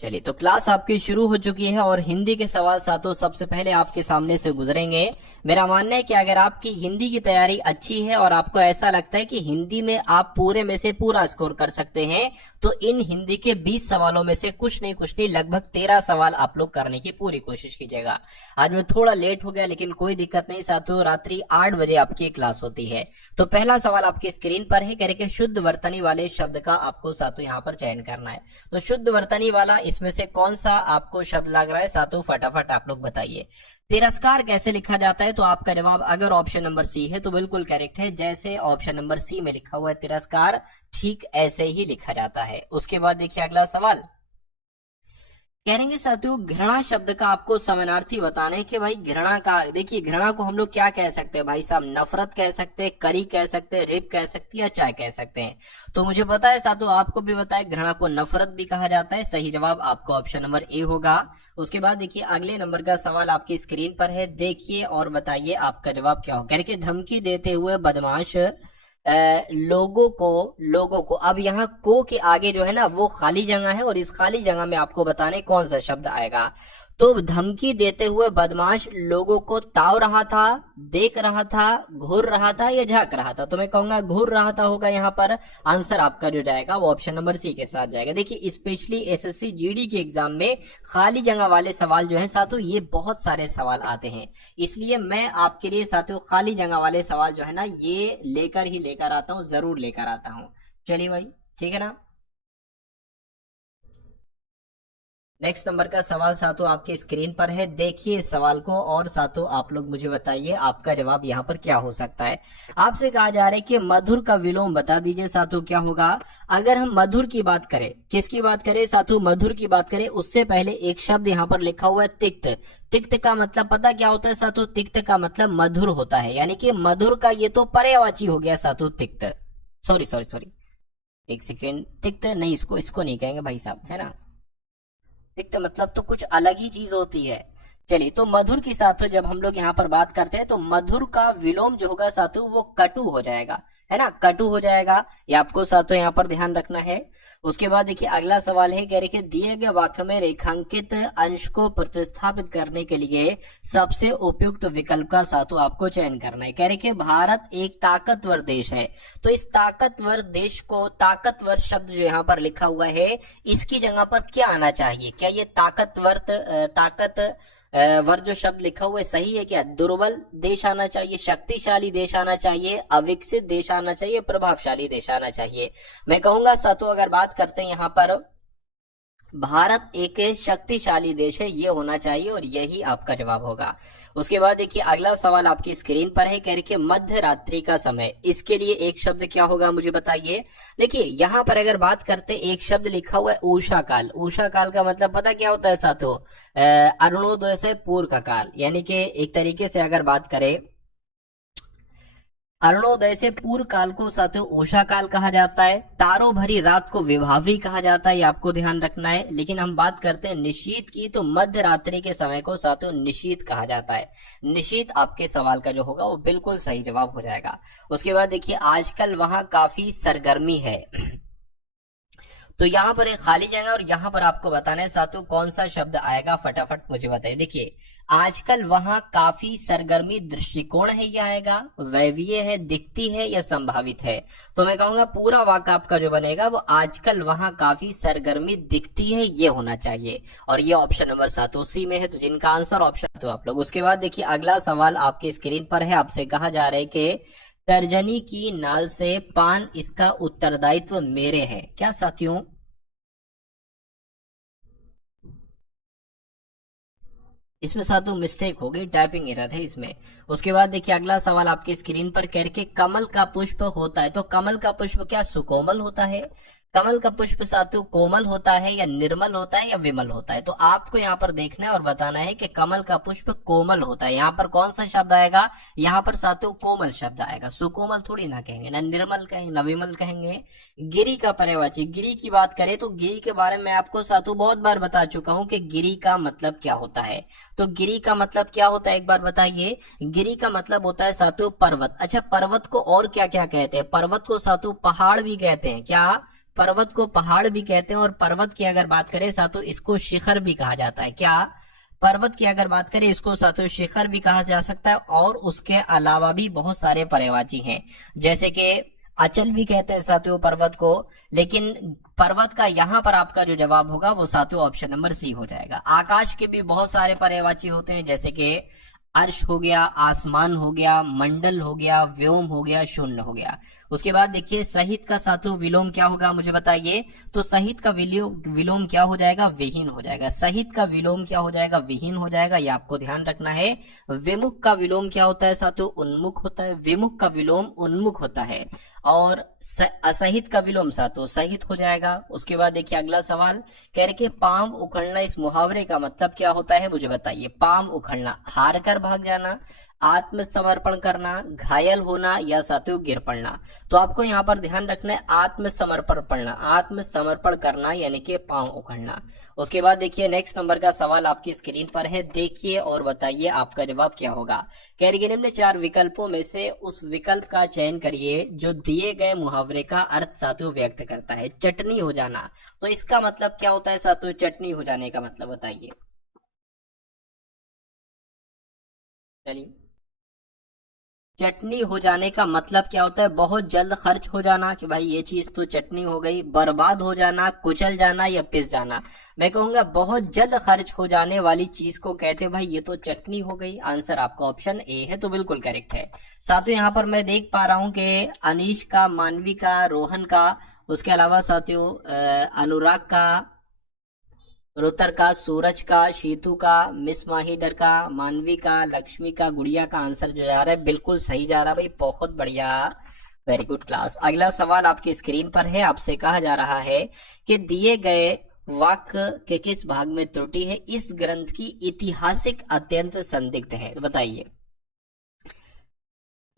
चलिए, तो क्लास आपकी शुरू हो चुकी है और हिंदी के सवाल सातों सबसे पहले आपके सामने से गुजरेंगे। मेरा मानना है कि अगर आपकी हिंदी की तैयारी अच्छी है और आपको ऐसा लगता है कि हिंदी में आप पूरे में से पूरा स्कोर कर सकते हैं, तो इन हिंदी के 20 सवालों में से कुछ नहीं लगभग 13 सवाल आप लोग करने की पूरी कोशिश कीजिएगा। आज मैं थोड़ा लेट हो गया, लेकिन कोई दिक्कत नहीं साथियों, रात्रि 8 बजे आपकी क्लास होती है। तो पहला सवाल आपकी स्क्रीन पर है, कह रहे कि शुद्ध वर्तनी वाले शब्द का आपको साथियों यहाँ पर चयन करना है। तो शुद्ध वर्तनी वाला इसमें से कौन सा आपको शब्द लग रहा है साथियों, फटाफट आप लोग बताइए। तिरस्कार कैसे लिखा जाता है? तो आपका जवाब अगर ऑप्शन नंबर सी है तो बिल्कुल करेक्ट है। जैसे ऑप्शन नंबर सी में लिखा हुआ है तिरस्कार, ठीक ऐसे ही लिखा जाता है। उसके बाद देखिए अगला सवाल, कहेंगे साथियों घृणा शब्द का आपको समानार्थी बताना है कि भाई घृणा का, देखिए घृणा को हम लोग क्या कह सकते हैं भाई साहब, नफरत कह सकते हैं, करी कह सकते हैं, रिप कह सकते हैं या चाय कह सकते हैं। तो मुझे पता है साथियों, आपको भी पता है घृणा को नफरत भी कहा जाता है। सही जवाब आपको ऑप्शन नंबर ए होगा। उसके बाद देखिए अगले नंबर का सवाल आपकी स्क्रीन पर है, देखिए और बताइए आपका जवाब क्या हो। कह रहे धमकी देते हुए बदमाश लोगों को अब यहाँ को के आगे जो है ना वो खाली जगह है, और इस खाली जगह में आपको बताने कौन सा शब्द आएगा। तो धमकी देते हुए बदमाश लोगों को ताव रहा था, देख रहा था, घूर रहा था या झांक रहा था? तो मैं कहूंगा घूर रहा था होगा यहाँ पर। आंसर आपका जो जाएगा वो ऑप्शन नंबर सी के साथ जाएगा। देखिए स्पेशली एसएससी जीडी के एग्जाम में खाली जगह वाले सवाल जो है साथियों, ये बहुत सारे सवाल आते हैं, इसलिए मैं आपके लिए साथियों खाली जगह वाले सवाल जो है ना ये लेकर आता हूँ, जरूर लेकर आता हूँ। चलिए भाई, ठीक है ना। नेक्स्ट नंबर का सवाल साथियों आपके स्क्रीन पर है, देखिए इस सवाल को और साथियों आप लोग मुझे बताइए आपका जवाब यहाँ पर क्या हो सकता है। आपसे कहा जा रहा है कि मधुर का विलोम बता दीजिए साथियों क्या होगा। अगर हम मधुर की बात करें, किसकी बात करें साथियों, मधुर की बात करें, उससे पहले एक शब्द यहाँ पर लिखा हुआ है तिक्त। तिक्त का मतलब पता क्या होता है साथियों? तिक्त का मतलब मधुर होता है, यानी कि मधुर का ये तो पर्यायवाची हो गया साथियों तिक्त। सॉरी सॉरी सॉरी, एक सेकेंड, तिक्त नहीं, इसको नहीं कहेंगे भाई साहब, है ना। तिक्त मतलब तो कुछ अलग ही चीज होती है। चलिए, तो मधुर के साथ जब हम लोग यहाँ पर बात करते हैं तो मधुर का विलोम जो होगा साथियों वो कटु हो जाएगा, है ना, कटु हो जाएगा। ये आपको साथियों यहाँ पर ध्यान रखना है। उसके बाद देखिए अगला सवाल है, कह रहे कि दिए गए वाक्य में रेखांकित अंश को प्रतिस्थापित करने के लिए सबसे उपयुक्त विकल्प का साथियों आपको चयन करना है। कह रहे कि भारत एक ताकतवर देश है, तो इस ताकतवर देश को, ताकतवर शब्द जो यहाँ पर लिखा हुआ है इसकी जगह पर क्या आना चाहिए? क्या ये ताकत वर्ग जो शब्द लिखा हुआ है सही है क्या? दुर्बल देश आना चाहिए, शक्तिशाली देश आना चाहिए, अविकसित देश आना चाहिए, प्रभावशाली देश आना चाहिए? मैं कहूंगा साथियों अगर बात करते हैं यहाँ पर, भारत एक शक्तिशाली देश है, ये होना चाहिए और यही आपका जवाब होगा। उसके बाद देखिए अगला सवाल आपकी स्क्रीन पर है, कह रहे कि मध्य रात्रि का समय, इसके लिए एक शब्द क्या होगा मुझे बताइए। देखिए यहाँ पर अगर बात करते एक शब्द लिखा हुआ है उषा काल। उषा काल का मतलब पता क्या होता है साथियों? अरुणोदय से पूर्व का काल, यानी कि एक तरीके से अगर बात करें अरुणोदय से पूर्व काल को साथियों उषा काल कहा जाता है। तारों भरी रात को विभावी कहा जाता है, ये आपको ध्यान रखना है। लेकिन हम बात करते हैं निशीत की, तो मध्य रात्रि के समय को साथियों निशीत कहा जाता है। निशीत आपके सवाल का जो होगा वो बिल्कुल सही जवाब हो जाएगा। उसके बाद देखिए आजकल वहां काफी सरगर्मी है, तो यहाँ पर एक खाली जगह और यहाँ पर आपको बताना है साथियों कौन सा शब्द आएगा, फटाफट मुझे बताइए। देखिए आजकल वहां काफी सरगर्मी दृष्टिकोण है, ये आएगा, वैवीय है, दिखती है या संभावित है? तो मैं कहूंगा पूरा वाक्य आपका जो बनेगा वो आजकल वहां काफी सरगर्मी दिखती है, ये होना चाहिए, और ये ऑप्शन नंबर 7 सी में है, तो जिनका आंसर ऑप्शन तो आप लोग। उसके बाद देखिए अगला सवाल आपके स्क्रीन पर है, आपसे कहा जा रहा है कि तर्जनी की नाल से पान, इसका उत्तरदायित्व मेरे है, क्या साथियों? इसमें साथियों मिस्टेक हो गई, टाइपिंग एरर है इसमें। उसके बाद देखिए अगला सवाल आपके स्क्रीन पर, कह के कमल का पुष्प होता है, तो कमल का पुष्प क्या सुकोमल होता है? कमल का पुष्प साथियों कोमल होता है या निर्मल होता है या विमल होता है? तो आपको यहाँ पर देखना है और बताना है कि कमल का पुष्प कोमल होता है। यहाँ पर कौन सा शब्द आएगा? यहाँ पर साथियों कोमल शब्द आएगा, सुकोमल थोड़ी ना कहेंगे, ना निर्मल कहेंगे, ना विमल कहेंगे। गिरी का पर्यायवाची, गिरी की बात करें तो गिरी के बारे में आपको साथियों बहुत बार बता चुका हूं कि गिरी का मतलब क्या होता है। तो गिरी का मतलब क्या होता है एक बार बताइए। गिरी का मतलब होता है साथियों पर्वत। अच्छा, पर्वत को और क्या क्या कहते हैं? पर्वत को साथियों पहाड़ भी कहते हैं, क्या? पर्वत को पहाड़ भी कहते हैं, और पर्वत की अगर बात करें साथियों इसको शिखर भी कहा जाता है। क्या? पर्वत की अगर बात करें इसको साथियों शिखर भी कहा जा सकता है, और उसके अलावा भी बहुत सारे पर्यायवाची हैं, जैसे कि अचल भी कहते हैं साथियों पर्वत को। लेकिन पर्वत का यहाँ पर आपका जो जवाब होगा वो साथियों ऑप्शन नंबर सी हो जाएगा। आकाश के भी बहुत सारे पर्यायवाची होते हैं, जैसे कि अर्श हो गया, आसमान हो गया, मंडल हो गया, व्योम हो गया, शून्य हो गया। उसके बाद देखिए सहित का साथियों विलोम क्या होगा मुझे बताइए। तो सहित का विलोम क्या हो जाएगा? विहीन हो जाएगा। सहित का विलोम क्या हो जाएगा? विहीन हो जाएगा, ये आपको ध्यान रखना है। विमुख का विलोम क्या होता है साथियों? उन्मुख होता है। विमुख का विलोम उन्मुख होता है। और असहित का विलोम साथियों सहित हो जाएगा। उसके बाद देखिए अगला सवाल कह रहे कि पांव उखड़ना, इस मुहावरे का मतलब क्या होता है मुझे बताइए। पांव उखड़ना, हार कर भाग जाना, आत्मसमर्पण करना, घायल होना, या साथियों गिर पड़ना। तो आपको यहाँ पर ध्यान रखना है आत्मसमर्पण पढ़ना, आत्मसमर्पण करना यानी कि पांव उखड़ना। उसके बाद देखिए नेक्स्ट नंबर का सवाल आपकी स्क्रीन पर है, देखिए और बताइए आपका जवाब क्या होगा। कह रही निम्न 4 विकल्पों में से उस विकल्प का चयन करिए जो दिए गए मुहावरे का अर्थ साथियों व्यक्त करता है। चटनी हो जाना, तो इसका मतलब क्या होता है साथियों? चटनी हो जाने का मतलब बताइए। चलिए, चटनी हो जाने का मतलब क्या होता है? बहुत जल्द खर्च हो जाना, कि भाई ये चीज तो चटनी हो गई। बर्बाद हो जाना, कुचल जाना, या पिस जाना। मैं कहूंगा बहुत जल्द खर्च हो जाने वाली चीज को कहते हैं भाई ये तो चटनी हो गई। आंसर आपका ऑप्शन ए है, तो बिल्कुल करेक्ट है। साथियों यहाँ पर मैं देख पा रहा हूँ कि अनीश का, मानवी का, रोहन का, उसके अलावा साथियों अनुराग का, रुतर का, सूरज का, शीतू का, मिस माहिडर का, मानवी का, लक्ष्मी का, गुड़िया का आंसर जो जा रहा है बिल्कुल सही जा रहा है भाई, बहुत बढ़िया, वेरी गुड क्लास। अगला सवाल आपकी स्क्रीन पर है, आपसे कहा जा रहा है कि दिए गए वाक्य के किस भाग में त्रुटि है? इस ग्रंथ की ऐतिहासिक अत्यंत संदिग्ध है, तो बताइए।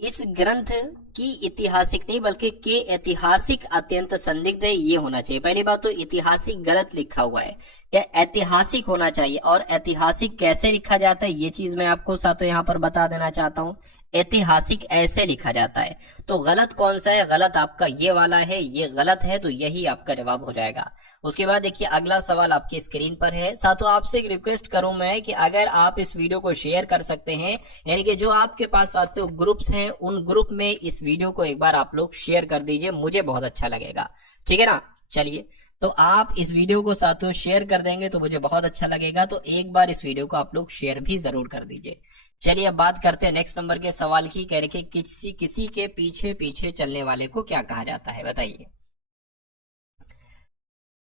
इस ग्रंथ की ऐतिहासिक नहीं बल्कि के ऐतिहासिक अत्यंत संदिग्ध है, ये होना चाहिए। पहली बात तो ऐतिहासिक गलत लिखा हुआ है, क्या ऐतिहासिक होना चाहिए। और ऐतिहासिक कैसे लिखा जाता है ये चीज मैं आपको साथों यहाँ पर बता देना चाहता हूँ। ऐतिहासिक ऐसे लिखा जाता है, तो गलत कौन सा है? गलत आपका ये वाला है, ये गलत है, तो यही आपका जवाब हो जाएगा। उसके बाद देखिए अगला सवाल आपकी स्क्रीन पर है। साथों आपसे एक रिक्वेस्ट करूं मैं कि अगर आप इस वीडियो को शेयर कर सकते हैं, यानी कि जो आपके पास साथियों ग्रुप्स हैं उन ग्रुप में इस वीडियो को एक बार आप लोग शेयर कर दीजिए, मुझे बहुत अच्छा लगेगा, ठीक है ना। चलिए, तो आप इस वीडियो को साथियों शेयर कर देंगे तो मुझे बहुत अच्छा लगेगा, तो एक बार इस वीडियो को आप लोग शेयर भी जरूर कर दीजिए। चलिए अब बात करते हैं नेक्स्ट नंबर के सवाल की। कह रहे कि किसी के पीछे पीछे चलने वाले को क्या कहा जाता है, बताइए।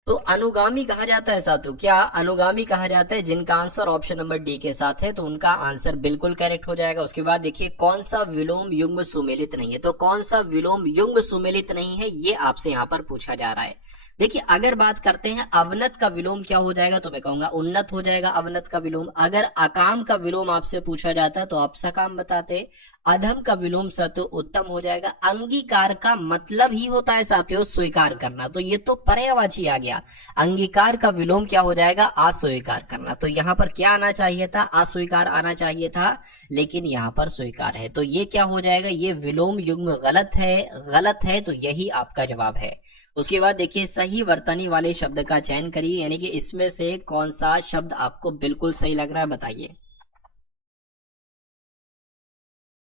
तो अनुगामी कहा जाता है साथियों। क्या अनुगामी कहा जाता है? जिनका आंसर ऑप्शन नंबर डी के साथ है तो उनका आंसर बिल्कुल करेक्ट हो जाएगा। उसके बाद देखिए कौन सा विलोम युग्म सुमेलित नहीं है, तो कौन सा विलोम युग्म सुमेलित नहीं है ये आपसे यहाँ पर पूछा जा रहा है। देखिए अगर बात करते हैं अवनत का विलोम क्या हो जाएगा, तो मैं कहूंगा उन्नत हो जाएगा अवनत का विलोम। अगर अकाम का विलोम आपसे पूछा जाता है तो आप सकाम बताते। अधम का विलोम साथियों उत्तम हो जाएगा। अंगीकार का मतलब ही होता है साथियों स्वीकार करना, तो ये तो पर्यायवाची आ गया। अंगीकार का विलोम क्या हो जाएगा? अस्वीकार करना। तो यहाँ पर क्या आना चाहिए था? अस्वीकार आना चाहिए था, लेकिन यहाँ पर स्वीकार है, तो ये क्या हो जाएगा? ये विलोम युग्म गलत है, गलत है, तो यही आपका जवाब है। उसके बाद देखिए सही वर्तनी वाले शब्द का चयन करिए, यानी कि इसमें से कौन सा शब्द आपको बिल्कुल सही लग रहा है, बताइए।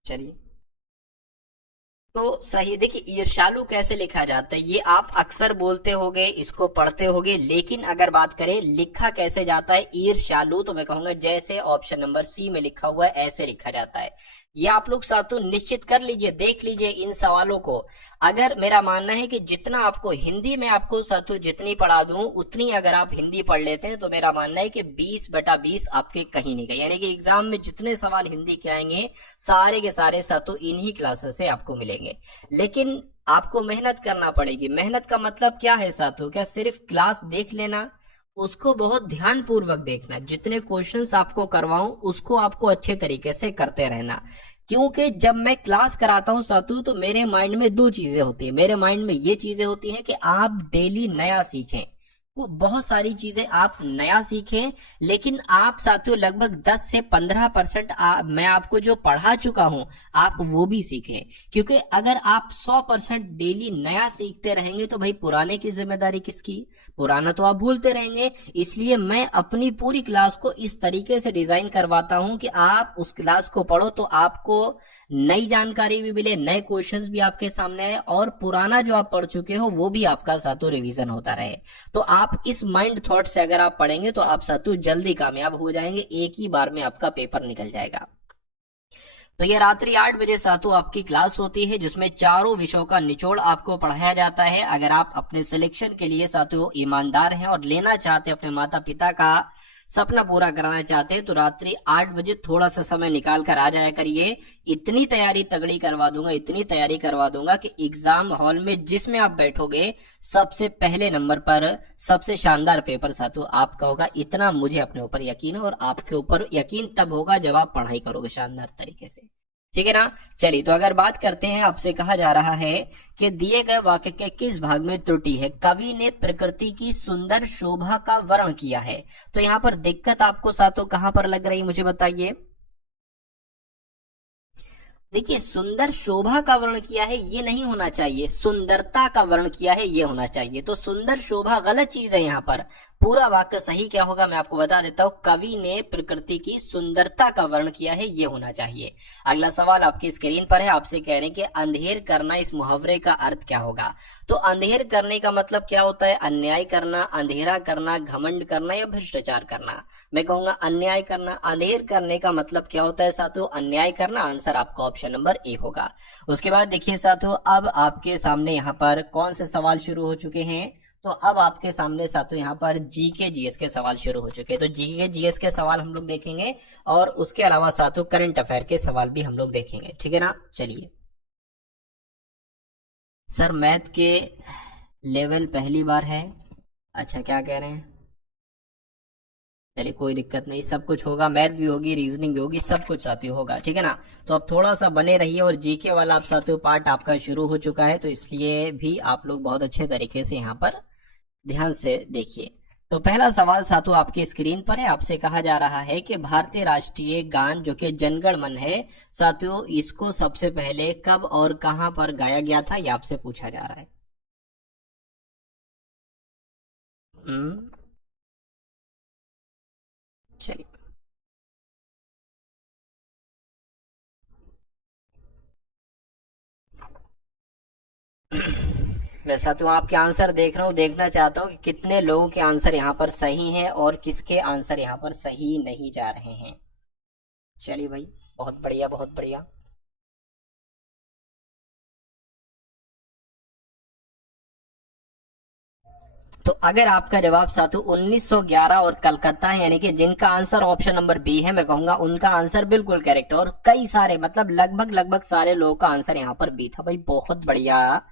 चलिए, तो सही देखिए ईर्ष्यालु कैसे लिखा जाता है ये आप अक्सर बोलते होगे, इसको पढ़ते होगे, लेकिन अगर बात करें लिखा कैसे जाता है ईर्ष्यालु, तो मैं कहूंगा जैसे ऑप्शन नंबर सी में लिखा हुआ है ऐसे लिखा जाता है। ये आप लोग साथियों निश्चित कर लीजिए, देख लीजिए इन सवालों को। अगर मेरा मानना है कि जितना आपको हिंदी में आपको साथियों जितनी पढ़ा दूं उतनी अगर आप हिंदी पढ़ लेते हैं तो मेरा मानना है कि 20/20 आपके कहीं नहीं गए, यानी कि एग्जाम में जितने सवाल हिंदी के आएंगे सारे के सारे साथियों इन्हीं क्लासेस से आपको मिलेंगे। लेकिन आपको मेहनत करना पड़ेगी। मेहनत का मतलब क्या है साथियों? क्या सिर्फ क्लास देख लेना? उसको बहुत ध्यान पूर्वक देखना। जितने क्वेश्चंस आपको करवाऊं उसको आपको अच्छे तरीके से करते रहना, क्योंकि जब मैं क्लास कराता हूं साथियों तो मेरे माइंड में 2 चीजें होती है। मेरे माइंड में ये चीजें होती हैं कि आप डेली नया सीखें, बहुत सारी चीजें आप नया सीखें, लेकिन आप साथियों लगभग 10 से 15% मैं आपको जो पढ़ा चुका हूं आप वो भी सीखें, क्योंकि अगर आप 100% डेली नया सीखते रहेंगे तो भाई पुराने की जिम्मेदारी किसकी, पुराना तो आप भूलते रहेंगे। इसलिए मैं अपनी पूरी क्लास को इस तरीके से डिजाइन करवाता हूं कि आप उस क्लास को पढ़ो तो आपको नई जानकारी भी मिले, नए क्वेश्चंस भी आपके सामने आए, और पुराना जो आप पढ़ चुके हो वो भी आपका साथों रिवीजन होता रहे। तो आप इस माइंड थॉट से अगर आप पढ़ेंगे तो आप साथों जल्दी कामयाब हो जाएंगे, एक ही बार में आपका पेपर निकल जाएगा। तो ये रात्रि 8 बजे साथों आपकी क्लास होती है, जिसमें चारों विषयों का निचोड़ आपको पढ़ाया जाता है। अगर आप अपने सिलेक्शन के लिए साथियों ईमानदार हैं और लेना चाहते हैं, अपने माता पिता का सपना पूरा कराना चाहते हैं, तो रात्रि 8 बजे थोड़ा सा समय निकाल कर आ जाया करिए। इतनी तैयारी तगड़ी करवा दूंगा, इतनी तैयारी करवा दूंगा कि एग्जाम हॉल में जिसमें आप बैठोगे सबसे पहले नंबर पर सबसे शानदार पेपर साथियों आपका होगा। इतना मुझे अपने ऊपर यकीन है, और आपके ऊपर यकीन तब होगा जब आप पढ़ाई करोगे शानदार तरीके से, ठीक है ना। चलिए, तो अगर बात करते हैं, आपसे कहा जा रहा है कि दिए गए वाक्य के किस भाग में त्रुटि है। कवि ने प्रकृति की सुंदर शोभा का वर्णन किया है। तो यहाँ पर दिक्कत आपको साथों कहां पर लग रही है, मुझे बताइए। देखिए, सुंदर शोभा का वर्णन किया है ये नहीं होना चाहिए, सुंदरता का वर्णन किया है ये होना चाहिए। तो सुंदर शोभा गलत चीज है। यहाँ पर पूरा वाक्य सही क्या होगा मैं आपको बता देता हूं। कवि ने प्रकृति की सुंदरता का वर्णन किया है ये होना चाहिए। अगला सवाल आपकी स्क्रीन पर है, आपसे कह रहे हैं कि अंधेर करना, इस मुहावरे का अर्थ क्या होगा। तो अंधेर करने का मतलब क्या होता है, अन्याय करना, अंधेरा करना, घमंड करना या भ्रष्टाचार करना। मैं कहूंगा अन्याय करना। अंधेर करने का मतलब क्या होता है साथियों, अन्याय करना। आंसर आपका ऑप्शन नंबर ए होगा। उसके बाद देखिए साथियों, अब आपके सामने यहाँ पर कौन से सवाल शुरू हो चुके हैं। तो अब आपके सामने साथियों यहाँ पर जीके जीएस के सवाल शुरू हो चुके हैं। तो जीके जीएस के सवाल हम लोग देखेंगे, और उसके अलावा साथियों करंट अफेयर के सवाल भी हम लोग देखेंगे, ठीक है ना। चलिए सर, मैथ के लेवल पहली बार है, अच्छा क्या कह रहे हैं। चलिए कोई दिक्कत नहीं, सब कुछ होगा, मैथ भी होगी, रीजनिंग भी होगी, सब कुछ साथियों होगा, ठीक है ना। तो अब थोड़ा सा बने रहिए, और जीके वाला आप साथियों पार्ट आपका शुरू हो चुका है, तो इसलिए भी आप लोग बहुत अच्छे तरीके से यहाँ पर ध्यान से देखिए। तो पहला सवाल साथियों आपकी स्क्रीन पर है, आपसे कहा जा रहा है कि भारतीय राष्ट्रीय गान जो कि जनगण मन है साथियों, इसको सबसे पहले कब और कहां पर गाया गया था, ये आपसे पूछा जा रहा है। चलिए मैं साथियों आपके आंसर देख रहा हूँ, देखना चाहता हूँ कि कितने लोगों के आंसर यहाँ पर सही हैं और किसके आंसर यहाँ पर सही नहीं जा रहे हैं। चलिए भाई, बहुत बढ़िया बहुत बढ़िया। तो अगर आपका जवाब साथियों 1911 और कलकत्ता है, यानी कि जिनका आंसर ऑप्शन नंबर बी है, मैं कहूंगा उनका आंसर बिल्कुल करेक्ट है। और कई सारे मतलब लगभग सारे लोगों का आंसर यहाँ पर बी था। भाई बहुत बढ़िया,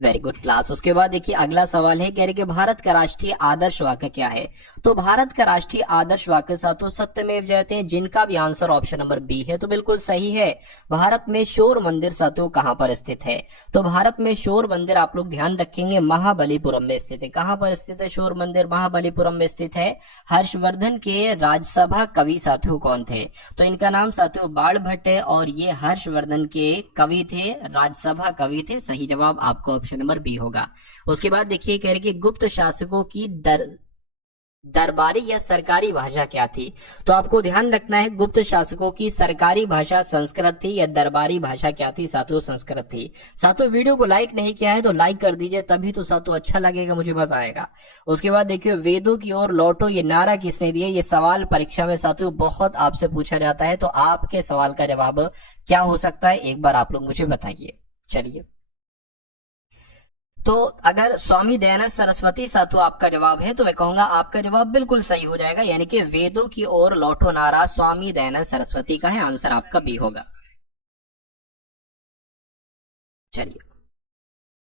वेरी गुड क्लास। उसके बाद देखिए अगला सवाल है, कह रहे कि भारत का राष्ट्रीय आदर्श वाक्य क्या है। तो भारत का राष्ट्रीय आदर्श वाक्य साथियों सत्यमेव जयते हैं, जिनका भी आंसर ऑप्शन नंबर बी है, तो बिल्कुल सही है। भारत में शोर मंदिर साथियों कहां पर स्थित है। तो भारत में शोर मंदिर आप लोग ध्यान रखेंगे महाबलीपुरम में स्थित है। कहां पर स्थित है शोर मंदिर, महाबलीपुरम में स्थित है। हर्षवर्धन के राज्यसभा कवि साथियों कौन थे। तो इनका नाम साथियों बाण भट्ट है, और ये हर्षवर्धन के कवि थे, राज्यसभा कवि थे। सही जवाब आपको ऑप्शन नंबर बी होगा। उसके बाद देखिए कह रहे कि गुप्त शासकों की दरबारी या सरकारी भाषा क्या थी। तो आपको ध्यान रखना है, गुप्त शासकों की सरकारी भाषा संस्कृत थी या दरबारी भाषा क्या थी साथियों, संस्कृत थी। साथियों वीडियो को लाइक नहीं किया है तो लाइक कर दीजिए, तभी तो साथियों अच्छा लगेगा, मुझे मजा आएगा। उसके बाद देखिए वेदों की ओर लौटो, ये नारा किसने दिया। ये सवाल परीक्षा में साथियों बहुत आपसे पूछा जाता है, तो आपके सवाल का जवाब क्या हो सकता है, एक बार आप लोग मुझे बताइए। चलिए, तो अगर स्वामी दयानंद सरस्वती साधु आपका जवाब है, तो मैं कहूंगा आपका जवाब बिल्कुल सही हो जाएगा, यानी कि वेदों की ओर लौटो नारा स्वामी दयानंद सरस्वती का है। आंसर आपका बी होगा। चलिए,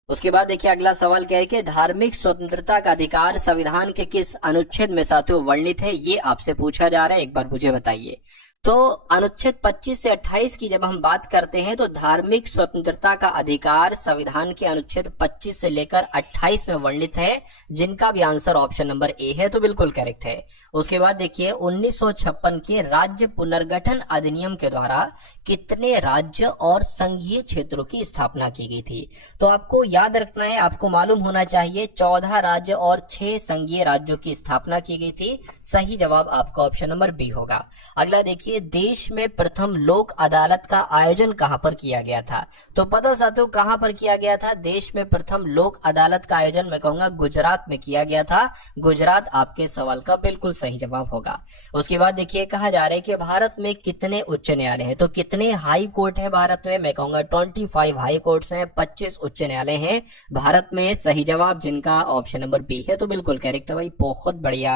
उसके बाद देखिए अगला सवाल क्या है कि धार्मिक स्वतंत्रता का अधिकार संविधान के किस अनुच्छेद में साथियों वर्णित है, ये आपसे पूछा जा रहा है, एक बार मुझे बताइए। तो अनुच्छेद 25 से 28 की जब हम बात करते हैं तो धार्मिक स्वतंत्रता का अधिकार संविधान के अनुच्छेद 25 से लेकर 28 में वर्णित है, जिनका भी आंसर ऑप्शन नंबर ए है, तो बिल्कुल करेक्ट है। उसके बाद देखिए 1956 के राज्य पुनर्गठन अधिनियम के द्वारा कितने राज्य और संघीय क्षेत्रों की स्थापना की गई थी? तो आपको याद रखना है, आपको मालूम होना चाहिए 14 राज्य और 6 संघीय राज्यों की स्थापना की गई थी। सही जवाब आपका ऑप्शन नंबर बी होगा। अगला देखिए देश में प्रथम लोक अदालत का आयोजन कहां पर किया गया था? तो पता साथियों कहां पर किया गया था? देश में प्रथम लोक अदालत का आयोजन मैं कहूंगा गुजरात में किया गया था। गुजरात आपके सवाल का बिल्कुल सही जवाब होगा। उसके बाद देखिए कहा जा रहा है कि भारत में कितने उच्च न्यायालय हैं? तो कितने हाई कोर्ट है भारत में? मैं कहूंगा 25 हाई कोर्ट्स हैं, 25 उच्च न्यायालय हैं भारत में। सही जवाब जिनका ऑप्शन नंबर बी है, तो बिल्कुल करेक्ट है भाई, बहुत बढ़िया,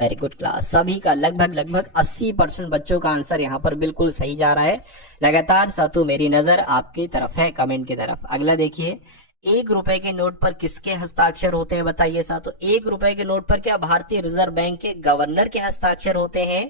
वेरी गुड क्लास। सभी का लगभग 80% बच्चों का आंसर यहाँ पर बिल्कुल सही जा रहा है। लगातार सातु मेरी नजर आपकी तरफ है, कमेंट की तरफ। अगला देखिए 1 रुपए के नोट पर किसके हस्ताक्षर होते हैं? बताइए सातु। 1 रुपए के नोट पर क्या भारतीय रिजर्व बैंक के गवर्नर के हस्ताक्षर होते हैं?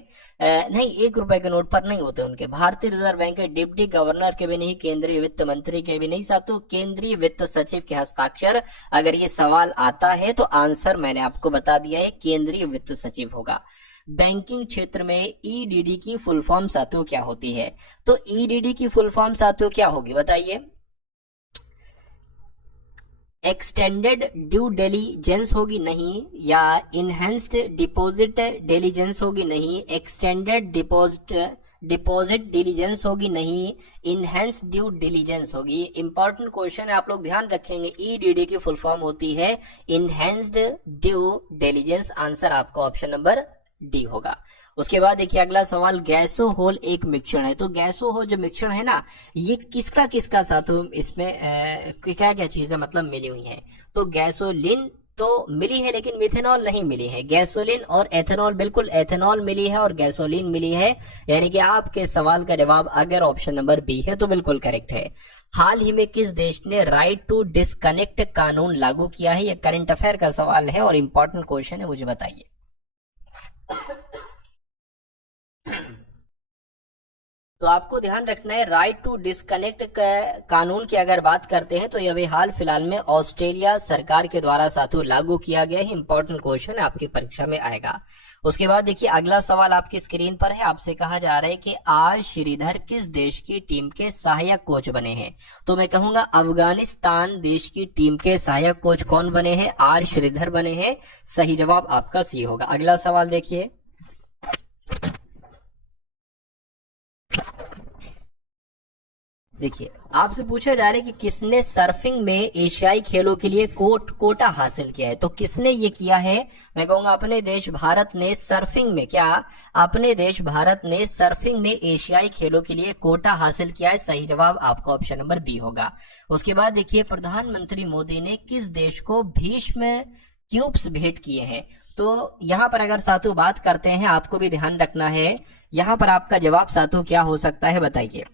नहीं, 1 रुपए के नोट पर नहीं होते उनके। भारतीय रिजर्व बैंक के डिप्टी गवर्नर के भी नहीं, केंद्रीय वित्त मंत्री के भी नहीं सातु, केंद्रीय वित्त सचिव के हस्ताक्षर। अगर ये सवाल आता है तो आंसर मैंने आपको बता दिया है, केंद्रीय वित्त सचिव होगा। बैंकिंग क्षेत्र में ईडीडी की फुल फॉर्म साथियों क्या होती है? तो ईडीडी की फुल फॉर्म साथियों क्या होगी बताइए? एक्सटेंडेड ड्यू डिलीजेंस होगी? नहीं। या इनहेंस्ड डिपॉजिट डिलीजेंस होगी? नहीं। एक्सटेंडेड डिपॉजिट डिलीजेंस होगी? नहीं। इनहेंस ड्यू डिलीजेंस होगी। इंपॉर्टेंट क्वेश्चन है, आप लोग ध्यान रखेंगे। ईडीडी की फुल फॉर्म होती है इनहेंस्ड ड्यू डिलीजेंस। आंसर आपका ऑप्शन नंबर डी होगा। उसके बाद देखिए अगला सवाल, गैसोहोल एक मिश्रण है। तो गैसोहोल जो मिश्रण है ना, ये किसका किसका साथों इसमें क्या क्या चीजें मतलब मिली हुई हैं? तो गैसोलीन तो मिली है लेकिन मिथेनॉल नहीं मिली है। गैसोलीन और एथेनॉल, बिल्कुल एथेनॉल मिली है और गैसोलीन मिली है। यानी कि आपके सवाल का जवाब अगर ऑप्शन नंबर बी है तो बिल्कुल करेक्ट है। हाल ही में किस देश ने राइट टू डिस्कनेक्ट कानून लागू किया है? ये करंट अफेयर का सवाल है और इंपॉर्टेंट क्वेश्चन है, मुझे बताइए। तो आपको ध्यान रखना है, राइट टू डिस्कनेक्ट कानून की अगर बात करते हैं तो यह हाल फिलहाल में ऑस्ट्रेलिया सरकार के द्वारा साथों लागू किया गया है। इंपॉर्टेंट क्वेश्चन आपकी परीक्षा में आएगा। उसके बाद देखिए अगला सवाल आपकी स्क्रीन पर है। आपसे कहा जा रहा है कि आर श्रीधर किस देश की टीम के सहायक कोच बने हैं? तो मैं कहूंगा अफगानिस्तान देश की टीम के सहायक कोच कौन बने हैं? आर श्रीधर बने हैं। सही जवाब आपका सी होगा। अगला सवाल देखिए, आपसे पूछा जा रहा है कि किसने सर्फिंग में एशियाई खेलों के लिए कोटा हासिल किया है? तो किसने ये किया है? मैं कहूंगा अपने देश भारत ने सर्फिंग में, क्या अपने देश भारत ने सर्फिंग में एशियाई खेलों के लिए कोटा हासिल किया है? सही जवाब आपका ऑप्शन नंबर बी होगा। उसके बाद देखिए प्रधानमंत्री मोदी ने किस देश को भीष्म क्यूब्स भेंट किए हैं? तो यहाँ पर अगर साथों बात करते हैं, आपको भी ध्यान रखना है, यहाँ पर आपका जवाब साथों क्या हो सकता है बताइए?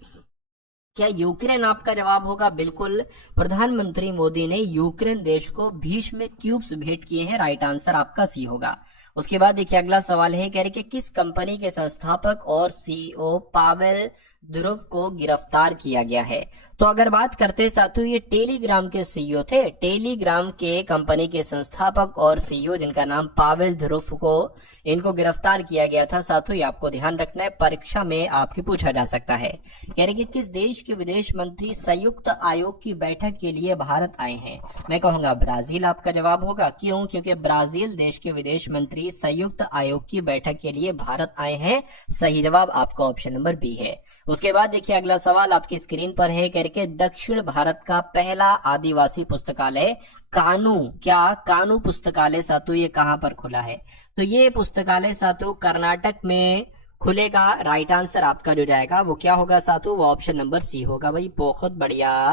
क्या यूक्रेन आपका जवाब होगा? बिल्कुल, प्रधानमंत्री मोदी ने यूक्रेन देश को भीष्म क्यूब्स भेंट किए हैं। राइट आंसर आपका सी होगा। उसके बाद देखिए अगला सवाल है, कह रहे कि किस कंपनी के संस्थापक और सीईओ पावेल दुरोव को गिरफ्तार किया गया है? तो अगर बात करते हैं साथियों, ये टेलीग्राम के सीईओ थे। टेलीग्राम के कंपनी के संस्थापक और सीईओ जिनका नाम पावेल दुरोव को, इनको गिरफ्तार किया गया था साथियों। ये आपको ध्यान रखना है, परीक्षा में आपके पूछा जा सकता है। कह रहे कि किस देश के विदेश मंत्री संयुक्त आयोग की बैठक के लिए भारत आए हैं? मैं कहूंगा ब्राजील आपका जवाब होगा। क्यों? क्योंकि ब्राजील देश के विदेश मंत्री संयुक्त आयोग की बैठक के लिए भारत आए हैं। सही जवाब आपका ऑप्शन नंबर बी है। उसके बाद देखिए अगला सवाल आपकी स्क्रीन पर है, करके दक्षिण भारत का पहला आदिवासी पुस्तकालय कानू, क्या कानू पुस्तकालय साथियों ये कहां पर खुला है? तो ये पुस्तकालय साथियों कर्नाटक में खुलेगा। राइट आंसर आपका जो जाएगा वो क्या होगा साथियों? वो ऑप्शन नंबर सी होगा भाई, बहुत बढ़िया,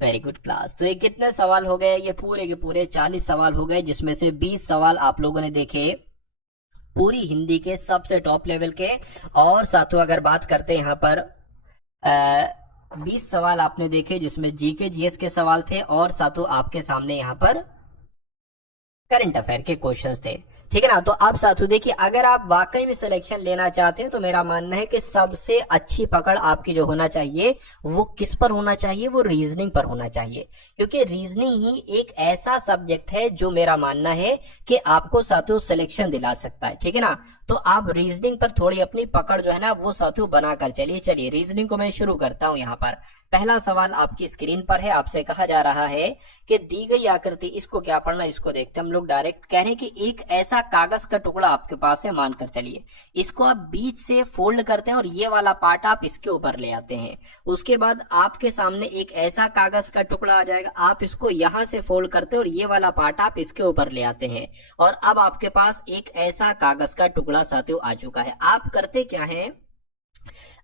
वेरी गुड क्लास। तो ये कितने सवाल हो गए? ये पूरे के पूरे 40 सवाल हो गए, जिसमें से 20 सवाल आप लोगों ने देखे पूरी हिंदी के सबसे टॉप लेवल के। और साथियों अगर बात करते हैं यहाँ पर 20 सवाल आपने देखे, जिसमें जीके जीएस के सवाल थे और साथियों आपके सामने यहाँ पर करंट अफेयर के क्वेश्चंस थे। ठीक है ना। तो अब साथियों देखिए, अगर आप वाकई में सिलेक्शन लेना चाहते हैं तो मेरा मानना है कि सबसे अच्छी पकड़ आपकी जो होना चाहिए वो किस पर होना चाहिए, वो रीजनिंग पर होना चाहिए, क्योंकि रीजनिंग ही एक ऐसा सब्जेक्ट है जो मेरा मानना है कि आपको साथियों सिलेक्शन दिला सकता है। ठीक है ना। तो आप रीजनिंग पर थोड़ी अपनी पकड़ जो है ना वो साथियों बनाकर चलिए। चलिए रीजनिंग को मैं शुरू करता हूं। यहाँ पर पहला सवाल आपकी स्क्रीन पर है। आपसे कहा जा रहा है कि दी गई आकृति, इसको क्या पढ़ना, इसको देखते हम लोग डायरेक्ट। कह रहे हैं कि एक ऐसा कागज का टुकड़ा आपके पास है, मानकर चलिए इसको आप बीच से फोल्ड करते हैं और ये वाला पार्ट आप इसके ऊपर ले आते हैं। उसके बाद आपके सामने एक ऐसा कागज का टुकड़ा आ जाएगा, आप इसको यहां से फोल्ड करते हैं और ये वाला पार्ट आप इसके ऊपर ले आते हैं, और अब आपके पास एक ऐसा कागज का टुकड़ा साथियों आ चुका है। आप करते क्या है,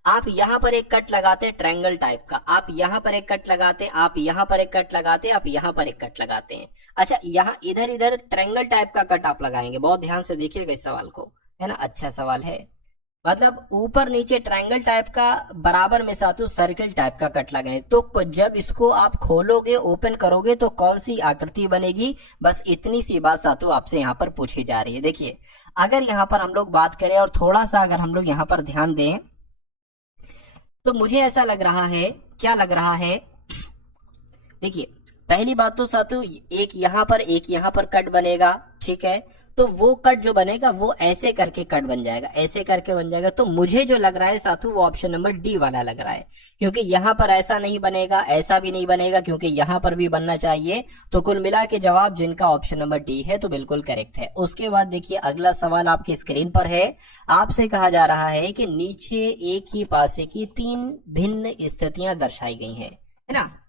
आप यहां पर एक कट लगाते हैं ट्रायंगल टाइप का, आप यहां पर एक कट लगाते हैं, आप यहां पर एक कट लगाते हैं, आप यहां पर एक कट लगाते हैं। अच्छा, यहां इधर इधर ट्रायंगल टाइप का कट आप लगाएंगे। बहुत ध्यान से देखिएगा इस सवाल को, है ना। अच्छा सवाल है, मतलब ऊपर नीचे ट्रायंगल टाइप का, बराबर में साथियों सर्कल टाइप का कट लगाएं। तो जब इसको आप खोलोगे, ओपन करोगे तो कौन सी आकृति बनेगी, बस इतनी सी बात साथियों आपसे यहाँ पर पूछी जा रही है। देखिए अगर यहाँ पर हम लोग बात करें और थोड़ा सा अगर हम लोग यहाँ पर ध्यान दें तो मुझे ऐसा लग रहा है, क्या लग रहा है, देखिए पहली बात तो साथियों एक यहाँ पर कट बनेगा। ठीक है, तो वो कट जो बनेगा वो ऐसे करके कट बन जाएगा, ऐसे करके बन जाएगा। तो मुझे जो लग रहा है साथियों वो ऑप्शन नंबर डी वाला लग रहा है, क्योंकि यहाँ पर ऐसा नहीं बनेगा, ऐसा भी नहीं बनेगा, क्योंकि यहाँ पर भी बनना चाहिए। तो कुल मिला के जवाब जिनका ऑप्शन नंबर डी है तो बिल्कुल करेक्ट है। उसके बाद देखिए अगला सवाल आपकी स्क्रीन पर है। आपसे कहा जा रहा है कि नीचे एक ही पासे की 3 भिन्न स्थितियां दर्शाई गई है ना,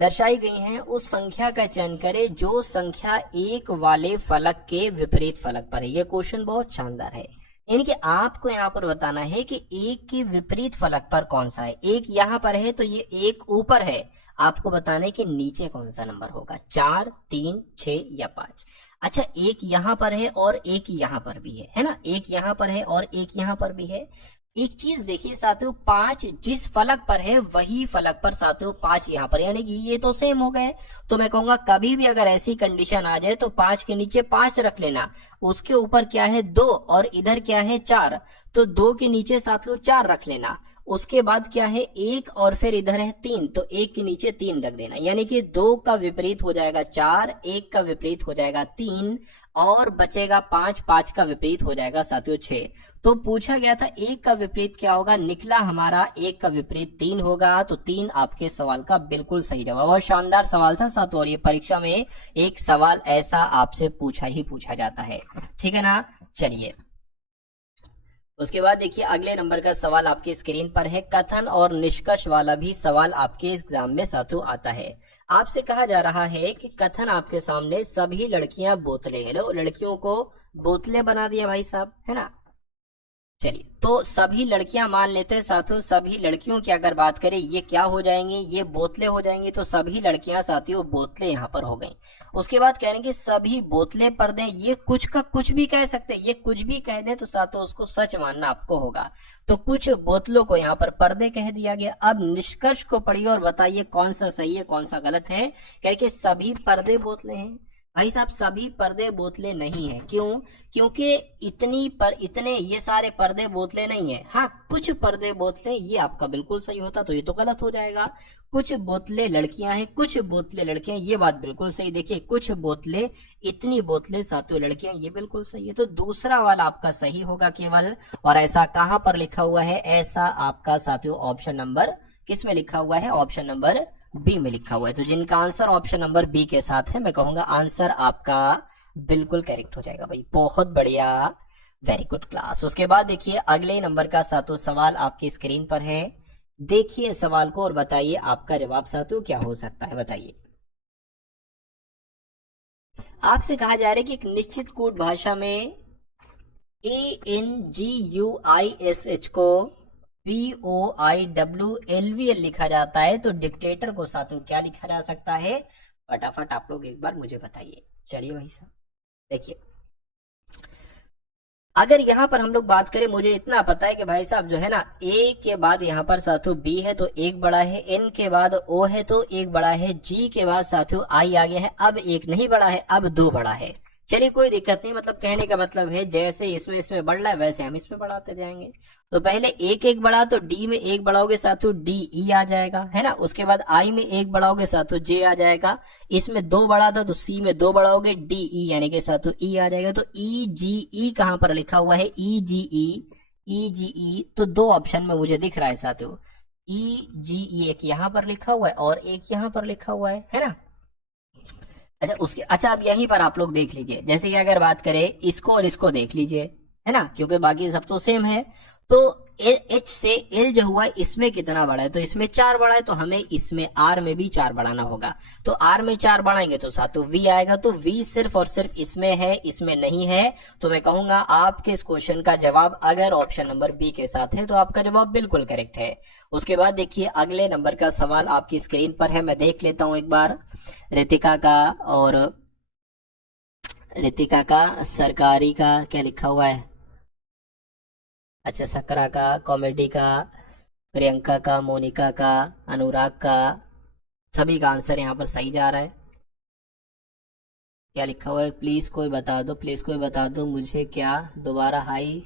दर्शाई गई हैं। उस संख्या का चयन करें जो संख्या 1 वाले फलक के विपरीत फलक पर है। यह क्वेश्चन बहुत शानदार है, यानी कि आपको यहाँ पर बताना है कि 1 के विपरीत फलक पर कौन सा है। 1 यहाँ पर है तो ये 1 ऊपर है, आपको बताना है कि नीचे कौन सा नंबर होगा, 4, 3, 6 या 5। अच्छा, 1 यहाँ पर है और 1 यहाँ पर भी है ना, 1 यहाँ पर है और 1 यहाँ पर भी है। एक चीज देखिए साथियों, 5 जिस फलक पर है वही फलक पर साथियों 5 यहाँ पर, यानी कि ये तो सेम हो गए। तो मैं कहूंगा कभी भी अगर ऐसी कंडीशन आ जाए तो 5 के नीचे 5 रख लेना, उसके ऊपर क्या है 2 और इधर क्या है 4, तो 2 के नीचे साथियों 4 रख लेना। उसके बाद क्या है 1 और फिर इधर है 3, तो 1 के नीचे 3 रख देना, यानी कि 2 का विपरीत हो जाएगा 4, 1 का विपरीत हो जाएगा 3 और बचेगा 5, 5 का विपरीत हो जाएगा साथियों 6। तो पूछा गया था 1 का विपरीत क्या होगा, निकला हमारा 1 का विपरीत 3 होगा। तो 3 आपके सवाल का बिल्कुल सही जवाब। बहुत शानदार सवाल था साथियों, और ये परीक्षा में एक सवाल ऐसा आपसे पूछा जाता है। ठीक है ना। चलिए उसके बाद देखिए अगले नंबर का सवाल आपकी स्क्रीन पर है। कथन और निष्कर्ष वाला भी सवाल आपके एग्जाम में साथियों आता है। आपसे कहा जा रहा है कि कथन आपके सामने, सभी लड़कियां बोतलें, हेलो लड़कियों को बोतलें बना दिया भाई साहब, है ना। चलिए तो सभी लड़कियां मान लेते हैं साथियों, सभी लड़कियों की अगर बात करें ये क्या हो जाएंगी, ये बोतलें हो जाएंगी। तो सभी लड़कियां साथियों बोतलें यहाँ पर हो गई। उसके बाद कह रहे हैं कि सभी बोतलें पर्दे, ये कुछ का कुछ भी कह सकते हैं, ये कुछ भी कह दे तो साथियों उसको सच मानना आपको होगा। तो कुछ बोतलों को यहाँ पर पर्दे कह दिया गया। अब निष्कर्ष को पढ़िए और बताइए कौन सा सही है कौन सा गलत है। कह के सभी पर्दे बोतलें हैं, भाई साहब सभी पर्दे बोतलें नहीं है। क्यों? क्योंकि इतने ये सारे पर्दे बोतलें नहीं है। हाँ कुछ पर्दे बोतलें, ये आपका बिल्कुल सही होता, तो ये तो गलत हो जाएगा। कुछ बोतलें लड़कियां हैं, कुछ बोतलें लड़कियां, ये बात बिल्कुल सही। देखिए कुछ बोतलें, इतनी बोतलें साथियों लड़कियां, ये बिल्कुल सही है। तो दूसरा वाला आपका सही होगा केवल। और ऐसा कहां पर लिखा हुआ है, ऐसा आपका साथियों ऑप्शन नंबर किस में लिखा हुआ है, ऑप्शन नंबर बी में लिखा हुआ है। तो जिनका आंसर ऑप्शन नंबर बी के साथ है, मैं कहूंगा आंसर आपका बिल्कुल करेक्ट हो जाएगा भाई। बहुत बढ़िया, वेरी गुड क्लास। उसके बाद देखिए अगले नंबर का साथियों सवाल आपकी स्क्रीन पर है। देखिए सवाल को और बताइए आपका जवाब साथियों क्या हो सकता है, बताइए। आपसे कहा जा रहा है कि एक निश्चित कोड भाषा में ANGUISH को POIWLVL लिखा जाता है, तो डिक्टेटर को साथियों क्या लिखा जा सकता है, फटाफट आप लोग एक बार मुझे बताइए। चलिए भाई साहब देखिए, अगर यहाँ पर हम लोग बात करें, मुझे इतना पता है कि भाई साहब जो है ना, ए के बाद यहाँ पर साथियों बी है तो एक बड़ा है, एन के बाद ओ है तो एक बड़ा है, जी के बाद साथियों आई आ गया है, अब एक नहीं बड़ा है अब 2 बड़ा है। चलिए कोई दिक्कत नहीं, मतलब कहने का मतलब है जैसे इसमें इसमें बढ़ रहा है वैसे हम इसमें बढ़ाते जाएंगे। तो पहले एक एक बढ़ा, तो डी में एक बढ़ाओगे साथों डी ई आ जाएगा, है ना। उसके बाद आई में एक बढ़ाओगे साथों जे आ जाएगा। इसमें दो बढ़ा था तो सी में दो बढ़ाओगे डी ई यानी कि साथों ई आ जाएगा। तो ई जी ई कहां पर लिखा हुआ है, ई जी ई, तो दो ऑप्शन में मुझे दिख रहा है साथियों। ई जी ई एक यहां पर लिखा हुआ है और एक यहां पर लिखा हुआ है ना। अच्छा अब यहीं पर आप लोग देख लीजिए, जैसे कि अगर बात करें इसको और इसको देख लीजिए, है ना, क्योंकि बाकी सब तो सेम है। तो एच से एल जो हुआ है इसमें कितना बड़ा है, तो इसमें 4 बड़ा है, तो हमें इसमें आर में भी 4 बढ़ाना होगा। तो आर में 4 बढ़ाएंगे तो साथों वी आएगा। तो वी सिर्फ और सिर्फ इसमें है, इसमें नहीं है। तो मैं कहूंगा आपके इस क्वेश्चन का जवाब अगर ऑप्शन नंबर बी के साथ है तो आपका जवाब बिल्कुल करेक्ट है। उसके बाद देखिए अगले नंबर का सवाल आपकी स्क्रीन पर है, मैं देख लेता हूं एक बार। रितिका का सरकारी का क्या लिखा हुआ है, अच्छा सकरा का, कॉमेडी का, प्रियंका का, मोनिका का, अनुराग का, सभी का आंसर यहाँ पर सही जा रहा है। क्या लिखा हुआ है, प्लीज कोई बता दो, प्लीज कोई बता दो मुझे, क्या दोबारा हाई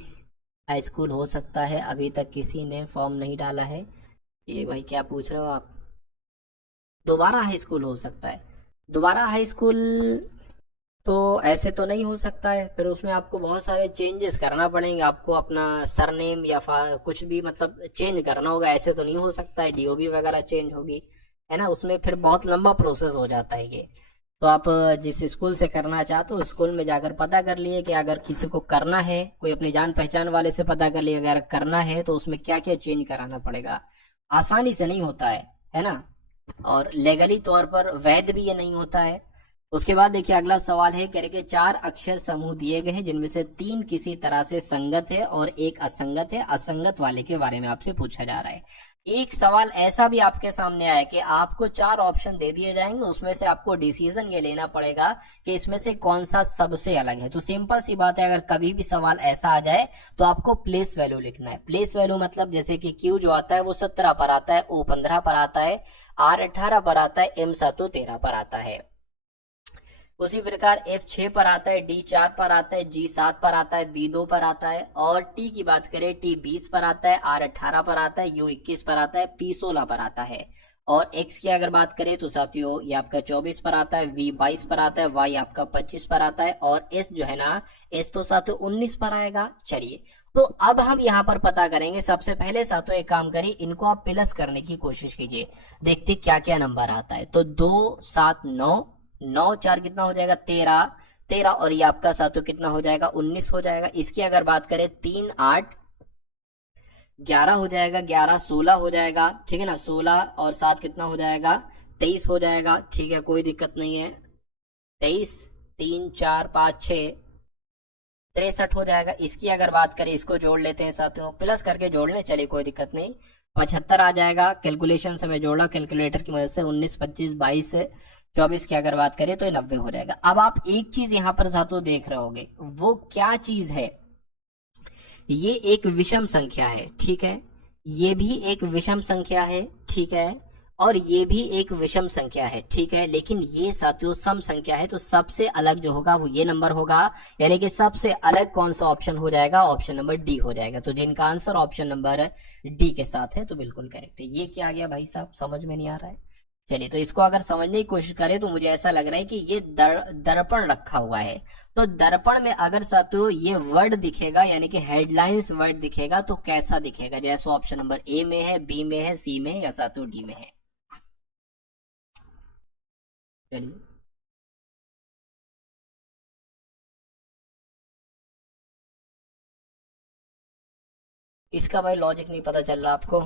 स्कूल हो सकता है, अभी तक किसी ने फॉर्म नहीं डाला है। ये भाई क्या पूछ रहे हो आप, दोबारा हाई स्कूल हो सकता है? दोबारा हाई स्कूल तो ऐसे तो नहीं हो सकता है, फिर उसमें आपको बहुत सारे चेंजेस करना पड़ेंगे, आपको अपना सरनेम या कुछ भी मतलब चेंज करना होगा, ऐसे तो नहीं हो सकता है। डीओबी वगैरह चेंज होगी, है ना, उसमें फिर बहुत लंबा प्रोसेस हो जाता है ये। तो आप जिस स्कूल से करना चाहते हो स्कूल में जाकर पता कर लिए कि अगर किसी को करना है, कोई अपनी जान पहचान वाले से पता कर लिए अगर करना है तो उसमें क्या क्या चेंज कराना पड़ेगा। आसानी से नहीं होता है ना, और लीगली तौर पर वैध भी ये नहीं होता है। उसके बाद देखिए अगला सवाल है, कह रहे कि 4 अक्षर समूह दिए गए हैं जिनमें से 3 किसी तरह से संगत है और एक असंगत है, असंगत वाले के बारे में आपसे पूछा जा रहा है। एक सवाल ऐसा भी आपके सामने आया कि आपको 4 ऑप्शन दे दिए जाएंगे, उसमें से आपको डिसीजन ये लेना पड़ेगा कि इसमें से कौन सा सबसे अलग है। तो सिंपल सी बात है, अगर कभी भी सवाल ऐसा आ जाए तो आपको प्लेस वैल्यू लिखना है। प्लेस वैल्यू मतलब जैसे कि क्यू जो आता है वो 17 पर आता है, ओ 15 पर आता है, आर 18 पर आता है, एम 7 13 पर आता है। उसी प्रकार F 6 पर आता है, D 4 पर आता है, G 7 पर आता है, B 2 पर आता है, और T की बात करें T 20 पर आता है, R 18 पर आता है, U 21 पर आता है, P 16 पर आता है। और X की अगर बात करें तो साथियों ये आपका 24 पर आता है, V 22 पर आता है, Y आपका 25 पर आता है, और S जो है ना, S तो साथियों 19 पर आएगा। चलिए तो अब हम यहाँ पर पता करेंगे। सबसे पहले साथियों एक काम करिए, इनको आप प्लस करने की कोशिश कीजिए, देखते क्या क्या नंबर आता है। तो 2 7 9, 9 4 कितना हो जाएगा 13, और ये आपका साथियों कितना हो जाएगा 19 हो जाएगा। इसकी अगर बात करें 3 8 11 हो जाएगा, 11 16 हो जाएगा, ठीक है ना, 16 और 7 कितना हो जाएगा 23 हो जाएगा, ठीक है कोई दिक्कत नहीं है। 23 3 4 5 6 63 हो जाएगा। इसकी अगर बात करें, इसको जोड़ लेते हैं साथियों, प्लस करके जोड़ लें, चलिए कोई दिक्कत नहीं। 75 आ जाएगा, कैलकुलेशन से मैं जोड़ा कैलकुलेटर की मदद से, 19 25 22 24 की अगर बात करें तो ये 90 हो जाएगा। अब आप एक चीज यहाँ पर साथियों देख रहे होंगे, वो क्या चीज है, ये एक विषम संख्या है, ठीक है, ये भी एक विषम संख्या है, ठीक है, और ये भी एक विषम संख्या है, ठीक है, लेकिन ये साथियों सम संख्या है। तो सबसे अलग जो होगा वो ये नंबर होगा, यानी कि सबसे अलग कौन सा ऑप्शन हो जाएगा, ऑप्शन नंबर डी हो जाएगा। तो जिनका आंसर ऑप्शन नंबर डी के साथ है तो बिल्कुल करेक्ट है। ये क्या आ गया भाई साहब, समझ में नहीं आ रहा है? चलिए तो इसको अगर समझने की कोशिश करें तो मुझे ऐसा लग रहा है कि ये दर्पण रखा हुआ है। तो दर्पण में अगर साथियों ये वर्ड दिखेगा, यानी कि हेडलाइंस वर्ड दिखेगा, तो कैसा दिखेगा, जैसे ऑप्शन नंबर ए में है, बी में है, सी में है, या साथियों डी में है। चलिए इसका भाई लॉजिक नहीं पता चल रहा आपको?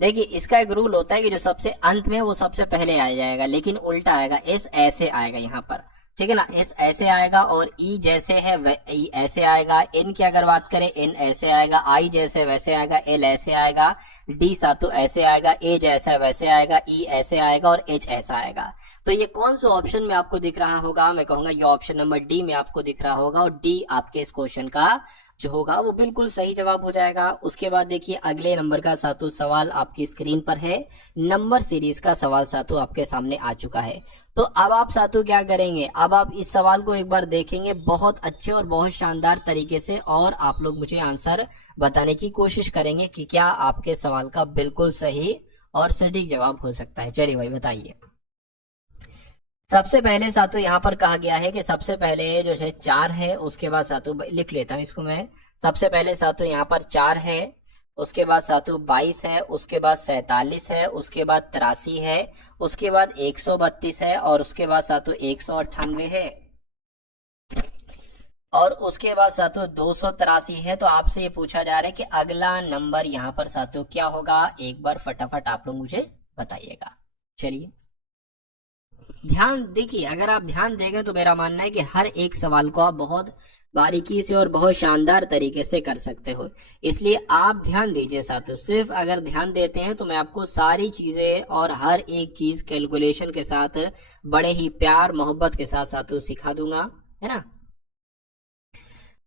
देखिए इसका एक रूल होता है कि जो सबसे अंत में वो सबसे पहले आ जाएगा, लेकिन उल्टा आएगा, एस ऐसे आएगा यहाँ पर, ठीक है ना, एस ऐसे आएगा, और ई जैसे है ई ऐसे आएगा। एन की अगर बात करें एन ऐसे आएगा, आई जैसे वैसे आएगा, एल ऐसे आएगा, डी सातु ऐसे आएगा, ए जैसा वैसे आएगा, ई ऐसे आएगा, और एच ऐसा आएगा। तो ये कौन से ऑप्शन में आपको दिख रहा होगा, मैं कहूंगा ये ऑप्शन नंबर डी में आपको दिख रहा होगा, और डी आपके इस क्वेश्चन का जो होगा वो बिल्कुल सही जवाब हो जाएगा। उसके बाद देखिए अगले नंबर का सातों सवाल आपकी स्क्रीन पर है। नंबर सीरीज का सवाल सातों आपके सामने आ चुका है। तो अब आप सातों क्या करेंगे, अब आप इस सवाल को एक बार देखेंगे बहुत अच्छे और बहुत शानदार तरीके से, और आप लोग मुझे आंसर बताने की कोशिश करेंगे कि क्या आपके सवाल का बिल्कुल सही और सटीक जवाब हो सकता है। चलिए भाई बताइए। सबसे पहले सातों यहाँ पर कहा गया है कि सबसे पहले जो है 4 है, उसके बाद सातों लिख लेता हूँ इसको मैं। सबसे पहले सातों यहाँ पर 4 है, उसके बाद सातों 22 है, उसके बाद 47 है, उसके बाद 83 है, उसके बाद 132 है, और उसके बाद सातों 198 है, और उसके बाद सातों 283 है। तो आपसे ये पूछा जा रहा है कि अगला नंबर यहाँ पर सातों क्या होगा, एक बार फटाफट आप लोग मुझे बताइएगा। चलिए ध्यान देखिए, अगर आप ध्यान देंगे तो मेरा मानना है कि हर एक सवाल को आप बहुत बारीकी से और बहुत शानदार तरीके से कर सकते हो। इसलिए आप ध्यान दीजिए साथियों, सिर्फ अगर ध्यान देते हैं तो मैं आपको सारी चीजें और हर एक चीज कैलकुलेशन के साथ बड़े ही प्यार मोहब्बत के साथ साथियों सिखा दूंगा, है ना।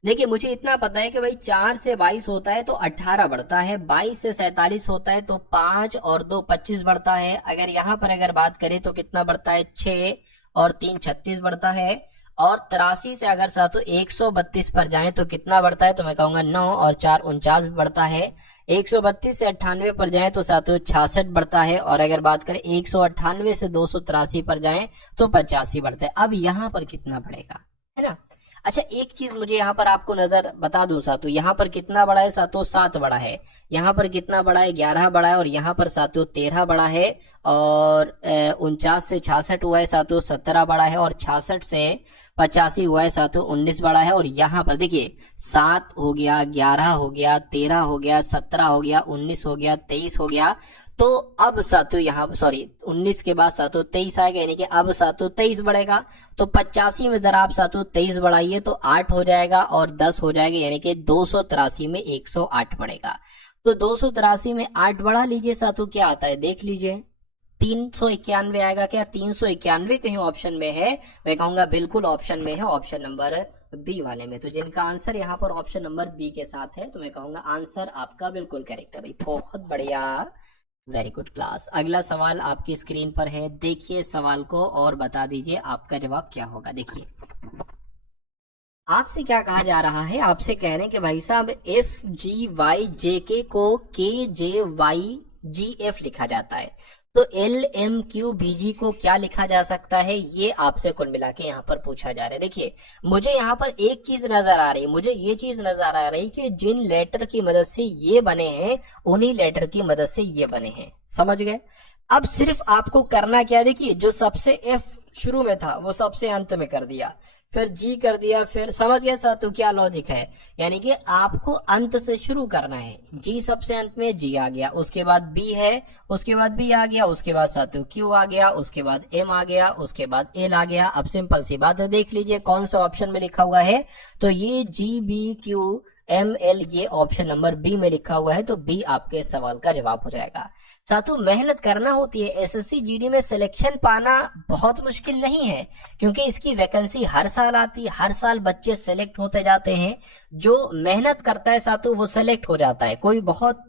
देखिए मुझे इतना पता है कि भाई 4 से 22 होता है तो 18 बढ़ता है, 22 से 47 होता है तो 5 और 2 25 बढ़ता है। अगर यहाँ पर अगर बात करें तो कितना बढ़ता है, 6 और 3 36 बढ़ता है। और 83 से अगर साथों 132 पर जाएं तो कितना बढ़ता है, तो मैं कहूंगा 9 और 4 49 बढ़ता है। 132 से 98 पर जाएं तो साथों 66 बढ़ता है। और अगर बात करें 198 से 283 पर जाएं तो 85 बढ़ता है। अब यहाँ पर कितना बढ़ेगा, है ना। अच्छा एक चीज मुझे यहाँ पर आपको नजर बता दूं सातों, यहाँ पर कितना बड़ा है सातों, 7 बड़ा है। यहाँ पर कितना बड़ा है, 11 बड़ा है। और यहाँ पर सातों 13 बड़ा है। और 49 से 66 हुआ है सातों, 17 बड़ा है। और 66 से 85 हुआ है सातों, 19 बड़ा है। और यहाँ पर देखिए 7 हो गया, 11 हो गया, 13 हो गया, 17 हो गया, 19 हो गया, 23 हो गया। तो अब सातों यहाँ सॉरी 19 के बाद सातों 23 आएगा, यानी कि अब सातों 23 बढ़ेगा। तो 85 में जरा आप सातों 23 बढ़ाइए तो 8 हो जाएगा और 10 हो जाएगा, यानी कि 283 में 108 बढ़ेगा। तो 283 में 8 बढ़ा लीजिए सातों, क्या आता है देख लीजिए, 391 आएगा। क्या 391 कहीं ऑप्शन में है? मैं कहूंगा बिल्कुल ऑप्शन में है, ऑप्शन नंबर बी वाले में। तो जिनका आंसर यहाँ पर ऑप्शन नंबर बी के साथ है तो मैं कहूंगा आंसर आपका बिल्कुल करेक्ट है भाई, बहुत बढ़िया, वेरी गुड क्लास। अगला सवाल आपकी स्क्रीन पर है, देखिए सवाल को और बता दीजिए आपका जवाब क्या होगा। देखिए आपसे क्या कहा जा रहा है, आपसे कह रहे हैं कि भाई साहब FGYJK को KJYGF लिखा जाता है, तो LMQBG को क्या लिखा जा सकता है, ये आपसे कुल मिला के यहाँ पर पूछा जा रहा है। देखिए मुझे यहाँ पर एक चीज नजर आ रही है, मुझे ये चीज नजर आ रही कि जिन लेटर की मदद से ये बने हैं उन्हीं लेटर की मदद से ये बने हैं, समझ गए। अब सिर्फ आपको करना क्या है, देखिए जो सबसे F शुरू में था वो सबसे अंत में कर दिया, फिर G कर दिया, फिर समझ गया साथ, तो क्या लॉजिक है, यानी कि आपको अंत से शुरू करना है। G सबसे अंत में, G आ गया, उसके बाद B है, उसके बाद B आ गया, उसके बाद साथ Q आ गया, उसके बाद M आ गया, उसके बाद L आ गया। अब सिंपल सी बात है, देख लीजिए कौन सा ऑप्शन में लिखा हुआ है, तो ये GBQML ये ऑप्शन नंबर बी में लिखा हुआ है, तो बी आपके सवाल का जवाब हो जाएगा। साथों मेहनत करना होती है, एसएससी जीडी में सिलेक्शन पाना बहुत मुश्किल नहीं है, क्योंकि इसकी वैकेंसी हर साल आती है, हर साल बच्चे सेलेक्ट होते जाते हैं। जो मेहनत करता है साथों वो सेलेक्ट हो जाता है। कोई बहुत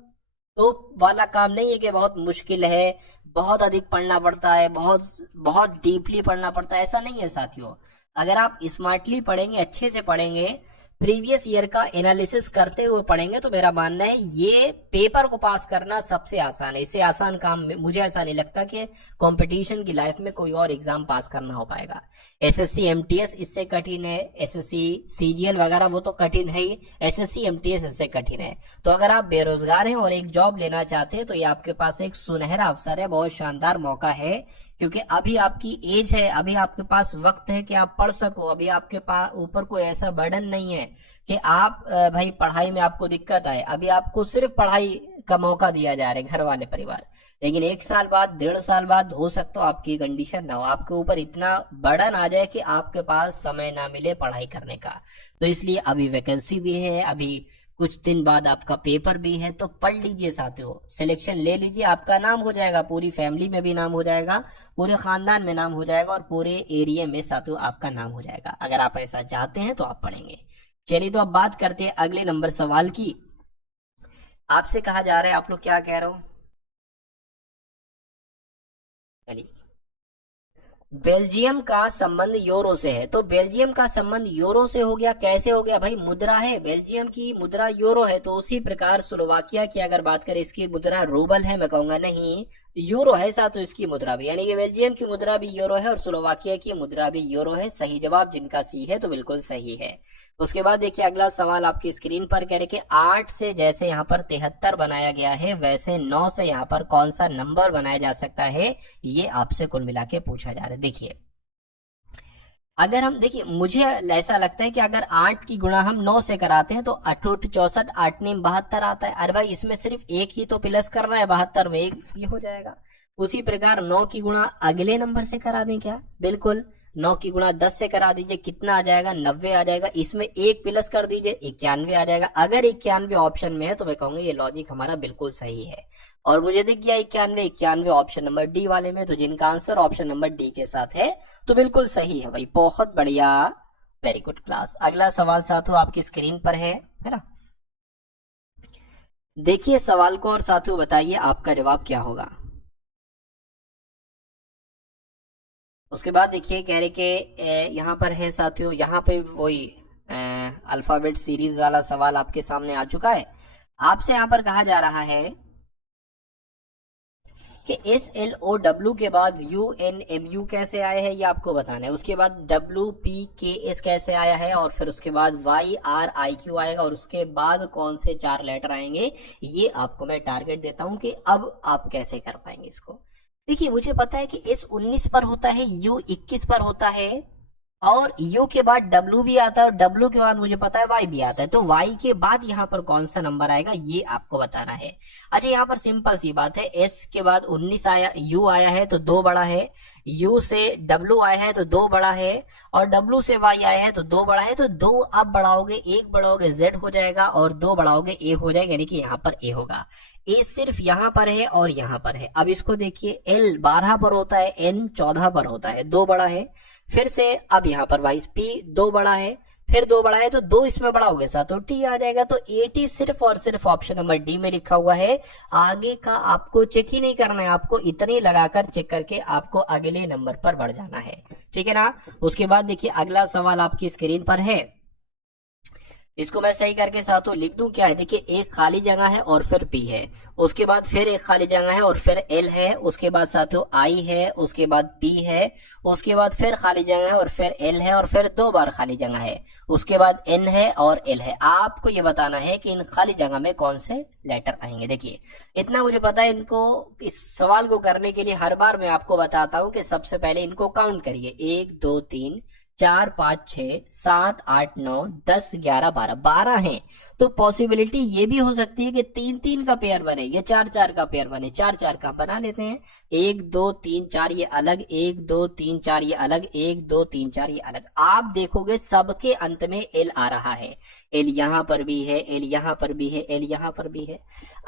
तो वाला काम नहीं है कि बहुत मुश्किल है, बहुत अधिक पढ़ना पड़ता है, बहुत बहुत डीपली पढ़ना पड़ता है, ऐसा नहीं है साथियों। अगर आप स्मार्टली पढ़ेंगे, अच्छे से पढ़ेंगे, प्रीवियस ईयर का एनालिसिस करते हुए पढ़ेंगे, तो मेरा मानना है ये पेपर को पास करना सबसे आसान है। इससे आसान काम मुझे ऐसा नहीं लगता कि कंपटीशन की लाइफ में कोई और एग्जाम पास करना हो पाएगा। एसएससी एमटीएस इससे कठिन है, एसएससी सीजीएल वगैरह वो तो कठिन है ही, एसएससी एमटीएस इससे कठिन है। तो अगर आप बेरोजगार हैं और एक जॉब लेना चाहते हैं तो ये आपके पास एक सुनहरा अवसर है, बहुत शानदार मौका है, क्योंकि अभी आपकी एज है, अभी आपके पास वक्त है कि आप पढ़ सको। अभी आपके पास ऊपर कोई ऐसा बर्डन नहीं है कि आप भाई पढ़ाई में आपको दिक्कत आए। अभी आपको सिर्फ पढ़ाई का मौका दिया जा रहा है घर वाले परिवार, लेकिन 1 साल बाद 1.5 साल बाद हो सकता है आपकी कंडीशन ना हो, आपके ऊपर इतना बर्डन आ जाए कि आपके पास समय ना मिले पढ़ाई करने का। तो इसलिए अभी वैकेंसी भी है, अभी कुछ दिन बाद आपका पेपर भी है, तो पढ़ लीजिए साथियों, सिलेक्शन ले लीजिए, आपका नाम हो जाएगा, पूरी फैमिली में भी नाम हो जाएगा, पूरे खानदान में नाम हो जाएगा और पूरे एरिया में साथियों आपका नाम हो जाएगा। अगर आप ऐसा चाहते हैं तो आप पढ़ेंगे। चलिए तो अब बात करते हैं अगले नंबर सवाल की। आपसे कहा जा रहा है, आप लोग क्या कह रहे हो? चलिए, बेल्जियम का संबंध यूरो से है। तो बेल्जियम का संबंध यूरो से हो गया, कैसे हो गया भाई? मुद्रा है, बेल्जियम की मुद्रा यूरो है। तो उसी प्रकार स्लोवाकिया की अगर बात करें, इसकी मुद्रा रूबल है, मैं कहूंगा नहीं यूरो है साथ, तो इसकी मुद्रा भी, यानी कि बेल्जियम की मुद्रा भी यूरो है और स्लोवाकिया की मुद्रा भी यूरो है। सही जवाब जिनका सी है तो बिल्कुल सही है। उसके बाद देखिए अगला सवाल आपकी स्क्रीन पर कह रहे कि 8 से जैसे यहाँ पर 73 बनाया गया है, वैसे 9 से यहाँ पर कौन सा नंबर बनाया जा सकता है, ये आपसे कुल मिला के पूछा जा रहा है। देखिए अगर हम देखिए, मुझे ऐसा लगता है कि अगर 8 की गुणा हम 9 से कराते हैं तो 8 64, 8 9 72 आता है। अरे भाई इसमें सिर्फ एक ही तो प्लस करना है, 72 में एक ये हो जाएगा। उसी प्रकार 9 की गुणा अगले नंबर से करा दें क्या? बिल्कुल। 9 की गुणा 10 से करा दीजिए, कितना आ जाएगा? 90 आ जाएगा। इसमें एक प्लस कर दीजिए, 91 आ जाएगा। अगर 91 ऑप्शन में है तो मैं कहूंगा ये लॉजिक हमारा बिल्कुल सही है। और मुझे दिख गया 91 ऑप्शन नंबर डी वाले में, तो जिनका आंसर ऑप्शन नंबर डी के साथ है तो बिल्कुल सही है भाई। बहुत बढ़िया, वेरी गुड क्लास। अगला सवाल साथियों आपकी स्क्रीन पर है ना? देखिए सवाल को और साथियों बताइए आपका जवाब क्या होगा। उसके बाद देखिए कह रहे कि यहाँ पर है साथियों, यहाँ पे वही अल्फाबेट सीरीज वाला सवाल आपके सामने आ चुका है। आपसे यहाँ पर कहा जा रहा है कि SLOW के बाद UNMU कैसे आया है, ये आपको बताना है। उसके बाद WPKS कैसे आया है, और फिर उसके बाद YRIQ आएगा, और उसके बाद कौन से 4 लेटर आएंगे, ये आपको मैं टारगेट देता हूं कि अब आप कैसे कर पाएंगे इसको। देखिए मुझे पता है कि S19 पर होता है, U21 पर होता है, और U के बाद W भी आता है, और W के बाद मुझे पता है Y भी आता है। तो Y के बाद यहाँ पर कौन सा नंबर आएगा ये आपको बताना है। अच्छा यहाँ पर सिंपल सी बात है, S के बाद 19 आया, U आया है तो 2 बड़ा है, U से W आया है तो 2 बड़ा है, और W से Y आया है तो 2 बड़ा है। तो 2 अब बढ़ाओगे, 1 बढ़ाओगे Z हो जाएगा, और 2 बढ़ाओगे A हो जाएगा, यानी कि यहाँ पर A होगा। A सिर्फ यहाँ पर है और यहाँ पर है। अब इसको देखिए, L 12 पर होता है, N 14 पर होता है, 2 बड़ा है। फिर से अब यहाँ पर वाइस P 2 बड़ा है, फिर 2 बड़ा है, तो 2 इसमें बड़ा हो गया साथ, तो T आ जाएगा। तो 80 सिर्फ और सिर्फ ऑप्शन नंबर डी में लिखा हुआ है। आगे का आपको चेक ही नहीं करना है, आपको इतने लगाकर चेक करके आपको अगले नंबर पर बढ़ जाना है, ठीक है ना? उसके बाद देखिए अगला सवाल आपकी स्क्रीन पर है, इसको मैं सही करके साथों लिख दूं क्या है। देखिए एक खाली जगह है और फिर P है, उसके बाद फिर एक खाली जगह है और फिर L है, उसके बाद साथियों I है, उसके बाद P है, उसके बाद फिर खाली जगह है और फिर L है, और फिर 2 बार खाली जगह है, उसके बाद N है और L है। आपको ये बताना है कि इन खाली जगह में कौन से लेटर आएंगे। देखिए इतना मुझे पता है, इनको इस सवाल को करने के लिए हर बार मैं आपको बताता हूं कि सबसे पहले इनको काउंट करिए, 1 2 3 4 5 6 7 8 9 10 11 12 12 है। तो पॉसिबिलिटी ये भी हो सकती है कि 3 3 का पेयर बने या 4 4 का पेयर बने। 4 4 का बना लेते हैं, 1 2 3 4 ये अलग, 1 2 3 4 ये अलग, 1 2 3 4 ये अलग। आप देखोगे सबके अंत में L आ रहा है, L यहाँ पर भी है, L यहाँ पर भी है, L यहाँ पर भी है।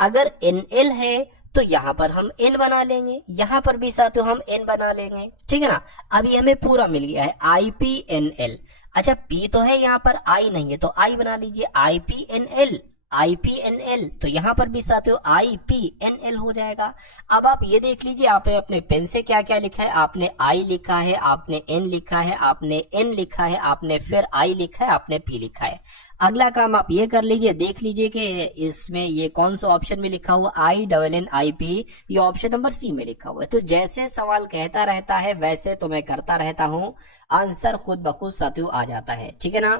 अगर NL है तो यहाँ पर हम N बना लेंगे, यहाँ पर भी साथियों हम N बना लेंगे, ठीक है ना? अभी हमें पूरा मिल गया है IPNL। अच्छा P तो है यहाँ पर, I नहीं है, तो I बना लीजिए, IPNL IPNL। तो यहाँ पर भी साथियों IPNL हो जाएगा। अब आप ये देख लीजिए, आपने अपने पेन से क्या क्या लिखा है। आपने I लिखा है, आपने N लिखा है, आपने N लिखा है, आपने फिर I लिखा है, आपने P लिखा है। अगला काम आप ये कर लीजिए, देख लीजिए कि इसमें ये कौन सा ऑप्शन में लिखा हुआ, INNIP, ये ऑप्शन नंबर सी में लिखा हुआ है। तो जैसे सवाल कहता रहता है वैसे तो मैं करता रहता हूं, आंसर खुद ब खुद साथियों आ जाता है, ठीक है ना?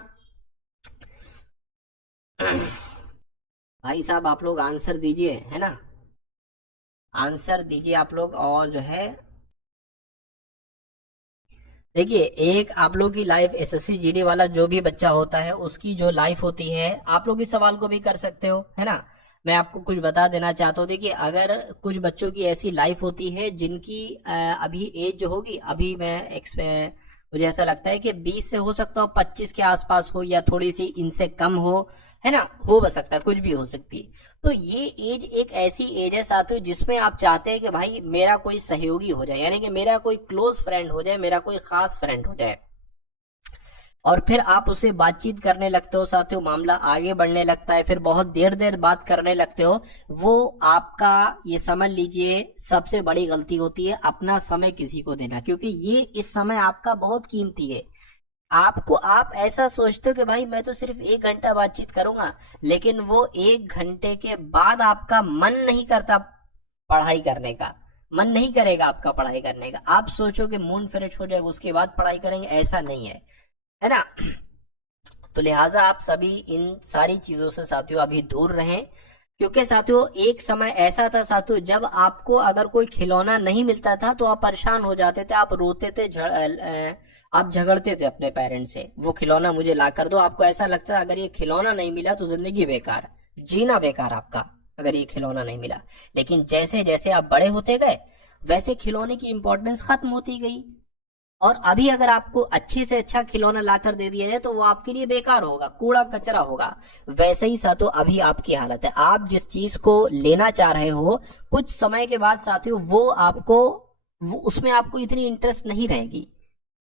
भाई साहब आप लोग आंसर दीजिए, है ना? आंसर दीजिए आप लोग। और जो है देखिए, एक आप लोग की लाइफ SSC GD वाला जो भी बच्चा होता है उसकी जो लाइफ होती है, आप लोग इस सवाल को भी कर सकते हो, है ना? मैं आपको कुछ बता देना चाहता हूँ। देखिए अगर कुछ बच्चों की ऐसी लाइफ होती है जिनकी अभी एज जो होगी, अभी मुझे ऐसा लगता है कि 20 से हो सकता हो 25 के आसपास हो, या थोड़ी सी इनसे कम हो, है ना? हो सकता है, कुछ भी हो सकती है। तो ये एज एक ऐसी एज है साथियों जिसमें आप चाहते हैं कि भाई मेरा कोई सहयोगी हो जाए, यानी कि मेरा कोई क्लोज फ्रेंड हो जाए, मेरा कोई खास फ्रेंड हो जाए। और फिर आप उससे बातचीत करने लगते हो साथियों, मामला आगे बढ़ने लगता है, फिर बहुत देर देर बात करने लगते हो, वो आपका ये समझ लीजिए सबसे बड़ी गलती होती है, अपना समय किसी को देना, क्योंकि ये इस समय आपका बहुत कीमती है। आपको आप ऐसा सोचते हो कि भाई मैं तो सिर्फ 1 घंटा बातचीत करूंगा, लेकिन वो 1 घंटे के बाद आपका मन नहीं करता पढ़ाई करने का, मन नहीं करेगा आपका पढ़ाई करने का, आप सोचो कि मूड फ्रेश हो जाएगा उसके बाद पढ़ाई करेंगे, ऐसा नहीं है ना। तो लिहाजा आप सभी इन सारी चीजों से साथियों अभी दूर रहें, क्योंकि साथियों एक समय ऐसा था साथियों जब आपको अगर कोई खिलौना नहीं मिलता था तो आप परेशान हो जाते थे, आप रोते थे, आप झगड़ते थे अपने पेरेंट्स से, वो खिलौना मुझे ला कर दो। आपको ऐसा लगता है अगर ये खिलौना नहीं मिला तो जिंदगी बेकार, जीना बेकार आपका, अगर ये खिलौना नहीं मिला। लेकिन जैसे जैसे आप बड़े होते गए वैसे खिलौने की इंपॉर्टेंस खत्म होती गई, और अभी अगर आपको अच्छे से अच्छा खिलौना लाकर दे दिया जाए तो वो आपके लिए बेकार होगा, कूड़ा कचरा होगा। वैसे ही साथियों अभी आपकी हालत है, आप जिस चीज को लेना चाह रहे हो कुछ समय के बाद साथियों वो उसमें आपको इतनी इंटरेस्ट नहीं रहेगी।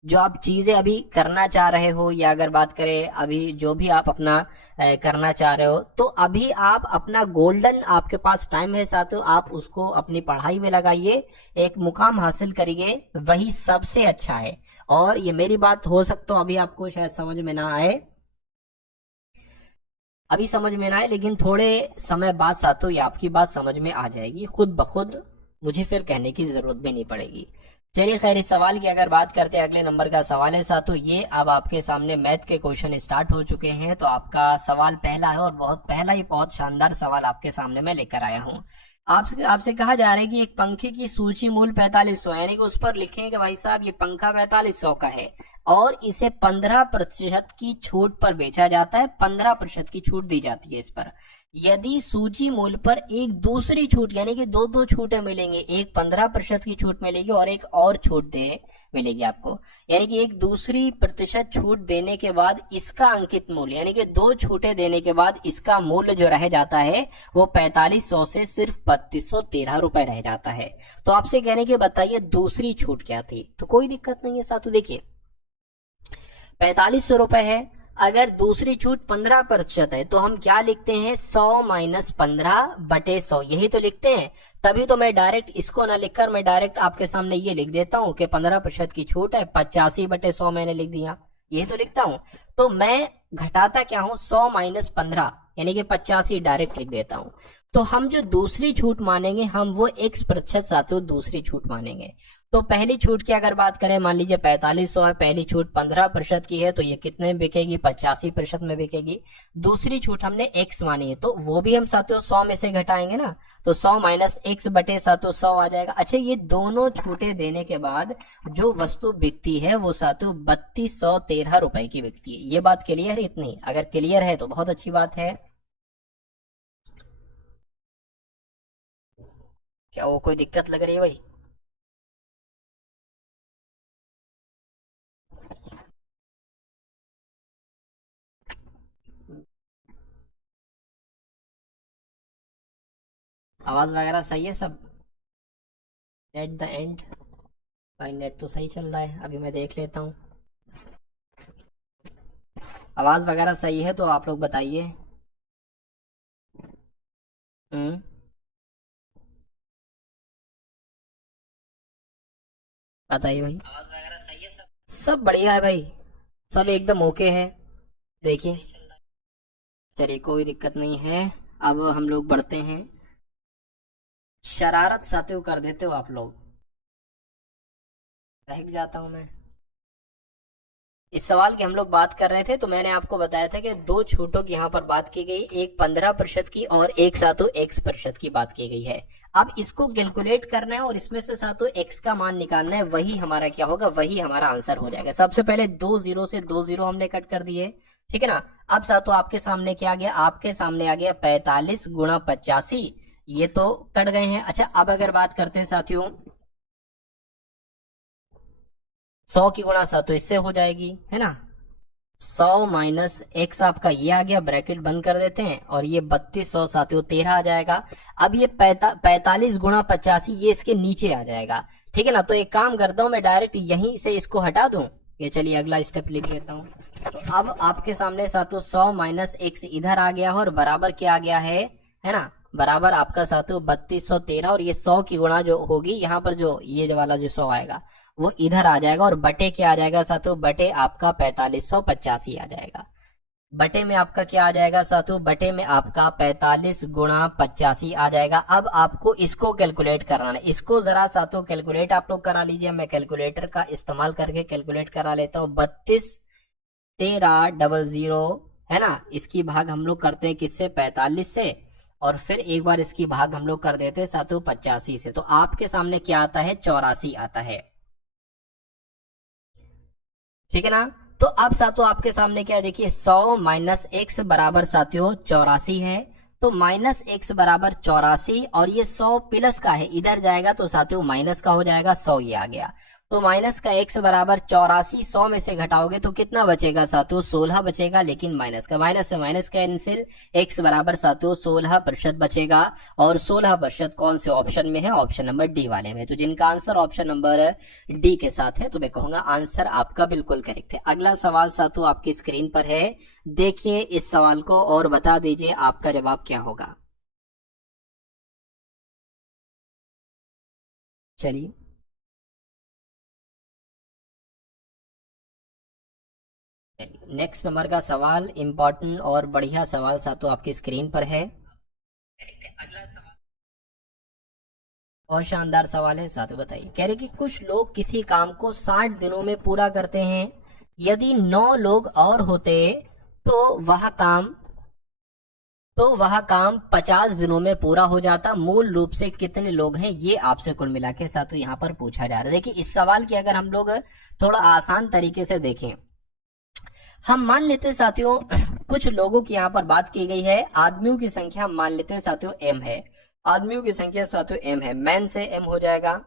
जो आप चीजें अभी करना चाह रहे हो, या अगर बात करें अभी जो भी आप अपना करना चाह रहे हो, तो अभी आप अपना गोल्डन आपके पास टाइम है साथियों, आप उसको अपनी पढ़ाई में लगाइए, एक मुकाम हासिल करिए, वही सबसे अच्छा है। और ये मेरी बात हो सकता है अभी आपको शायद समझ में ना आए, अभी समझ में ना आए, लेकिन थोड़े समय बाद साथियों ये आपकी बात समझ में आ जाएगी खुद ब खुद, मुझे फिर कहने की जरूरत भी नहीं पड़ेगी। चलिए खैर, इस सवाल की अगर बात करते हैं, अगले नंबर का सवाल है साथियों, ये अब आपके सामने मैथ के क्वेश्चन स्टार्ट हो चुके हैं। तो आपका सवाल पहला है और पहला ही बहुत शानदार सवाल आपके सामने मैं लेकर आया हूँ। आपसे कहा जा रहा है कि एक पंखे की सूची मूल्य 4500, यानी कि उस पर लिखें कि भाई साहब ये पंखा 4500 का है और इसे 15% की छूट पर बेचा जाता है, 15% की छूट दी जाती है इस पर। यदि सूची मूल्य पर एक दूसरी छूट, यानी कि दो छूटें मिलेंगे, एक 15% की छूट मिलेगी और एक और छूट मिलेगी आपको, यानी कि एक दूसरी प्रतिशत छूट देने के बाद इसका अंकित मूल्य, यानी कि 2 छूटें देने के बाद इसका मूल्य जो रह जाता है वो 4500 से सिर्फ 3213 रुपए रह जाता है। तो आपसे कहने के बताइए दूसरी छूट क्या थी। तो कोई दिक्कत नहीं है साथियों, देखिए 4500 रुपए है, अगर दूसरी छूट 15% है तो हम क्या लिखते हैं, 100 माइनस 15/100, यही तो लिखते हैं। तभी तो मैं डायरेक्ट इसको ना लिखकर मैं डायरेक्ट आपके सामने ये लिख देता हूं कि 15% की छूट है, 85/100 मैंने लिख दिया, यही तो लिखता हूं। तो मैं घटाता क्या हूं, 100 माइनस 15 यानी कि 85 डायरेक्ट लिख देता हूं। तो हम जो दूसरी छूट मानेंगे हम वो x% साथियों दूसरी छूट मानेंगे। तो पहली छूट की अगर बात करें, मान लीजिए 4500 है, पहली छूट 15% की है तो ये कितने में बिकेगी, 85% में बिकेगी। दूसरी छूट हमने x मानी है तो वो भी हम साथियों 100 में से घटाएंगे ना, तो 100 माइनस x बटे साथियों 100 आ जाएगा। अच्छा, ये दोनों छूटें देने के बाद जो वस्तु बिकती है वो साथियों 3213 रुपए की बिकती है। ये बात क्लियर है? इतनी अगर क्लियर है तो बहुत अच्छी बात है। क्या वो कोई दिक्कत लग रही है भाई? आवाज वगैरह सही है सब एट द एंड? भाई नेट तो सही चल रहा है, अभी मैं देख लेता हूँ। आवाज वगैरह सही है तो आप लोग बताइए। हम्म, बताइए भाई। सब बढ़िया है भाई, सब एकदम ओके है। देखिए, चलिए कोई दिक्कत नहीं है। अब हम लोग बढ़ते हैं। शरारत साथियों कर देते हो आप लोग, रह जाता हूं मैं। इस सवाल की हम लोग बात कर रहे थे तो मैंने आपको बताया था कि 2 छूटों की यहाँ पर बात की गई, एक 15% की और एक साथों x% की बात की गई है। अब इसको कैलकुलेट करना है और इसमें से साथों x का मान निकालना है, वही हमारा क्या होगा, वही हमारा आंसर हो जाएगा। सबसे पहले 2 0 से 2 0 हमने कट कर दिए, ठीक है ना। अब साथों आपके सामने क्या आ गया, आपके सामने आ गया 45 गुणा 85, ये तो कट गए हैं। अच्छा, अब अगर बात करते हैं साथियों 100 की गुणा साथियों इससे हो जाएगी, है ना। 100 माइनस x आपका ये आ गया, ब्रैकेट बंद कर देते हैं, और ये 3200 साथियों 13 आ जाएगा। अब ये 45 गुणा 85 ये इसके नीचे आ जाएगा, ठीक है ना। तो एक काम करता हूं मैं डायरेक्ट यहीं से इसको हटा दूं, ये चलिए अगला स्टेप लिख देता हूं। तो अब आपके सामने साथियों 100 माइनस x इधर आ गया और बराबर क्या आ गया है ना, बराबर आपका साथियों 3213, और ये 100 की गुणा जो होगी यहाँ पर, जो ये वाला जो 100 आएगा वो इधर आ जाएगा, और बटे क्या आ जाएगा साथियों, बटे आपका 4585 आ जाएगा। बटे में आपका क्या आ जाएगा साथियों, बटे में आपका 45 गुणा 85 आ जाएगा। अब आपको इसको कैलकुलेट कराना है, इसको जरा साथियों कैलकुलेट आप लोग करा लीजिए। मैं कैलकुलेटर का इस्तेमाल करके कैलकुलेट करा लेता हूँ। 321300 है ना, इसकी भाग हम लोग करते हैं किससे, 45 से, और फिर एक बार इसकी भाग हम लोग कर देते हैं साथियों 85 से। तो आपके सामने क्या आता है, 84 आता है। ठीक है ना। तो अब साथियों आपके सामने क्या है, देखिए 100 माइनस एक्स बराबर साथियों 84 है। तो माइनस एक्स बराबर 84, और ये 100 प्लस का है, इधर जाएगा तो साथियों माइनस का हो जाएगा, 100 ये आ गया। तो माइनस का एक्स बराबर 84, 100 में से घटाओगे तो कितना बचेगा साथियों, 16 बचेगा। लेकिन माइनस का माइनस से माइनस कैंसिल, एक्स बराबर साथियों 16% बचेगा। और 16% कौन से ऑप्शन में है, ऑप्शन नंबर डी वाले में। तो जिनका आंसर ऑप्शन नंबर डी के साथ है, तो मैं कहूंगा आंसर आपका बिल्कुल करेक्ट है। अगला सवाल साथियों आपकी स्क्रीन पर है, देखिए इस सवाल को और बता दीजिए आपका जवाब क्या होगा। चलिए नेक्स्ट नंबर का सवाल इंपॉर्टेंट और बढ़िया सवाल साथियों आपकी स्क्रीन पर है। अगला सवाल और शानदार सवाल है साथियों, बताइए। कह रहे कि कुछ लोग किसी काम को 60 दिनों में पूरा करते हैं, यदि 9 लोग और होते तो वह काम 50 दिनों में पूरा हो जाता। मूल रूप से कितने लोग हैं, ये आपसे कुल मिला के साथियों यहाँ पर पूछा जा रहा है। देखिए इस सवाल की अगर हम लोग थोड़ा आसान तरीके से देखें, हम मान लेते हैं साथियों कुछ लोगों की यहाँ पर बात की गई है, आदमियों की संख्या मान लेते हैं साथियों m है, आदमियों की संख्या साथियों m है, मैन से m हो जाएगा।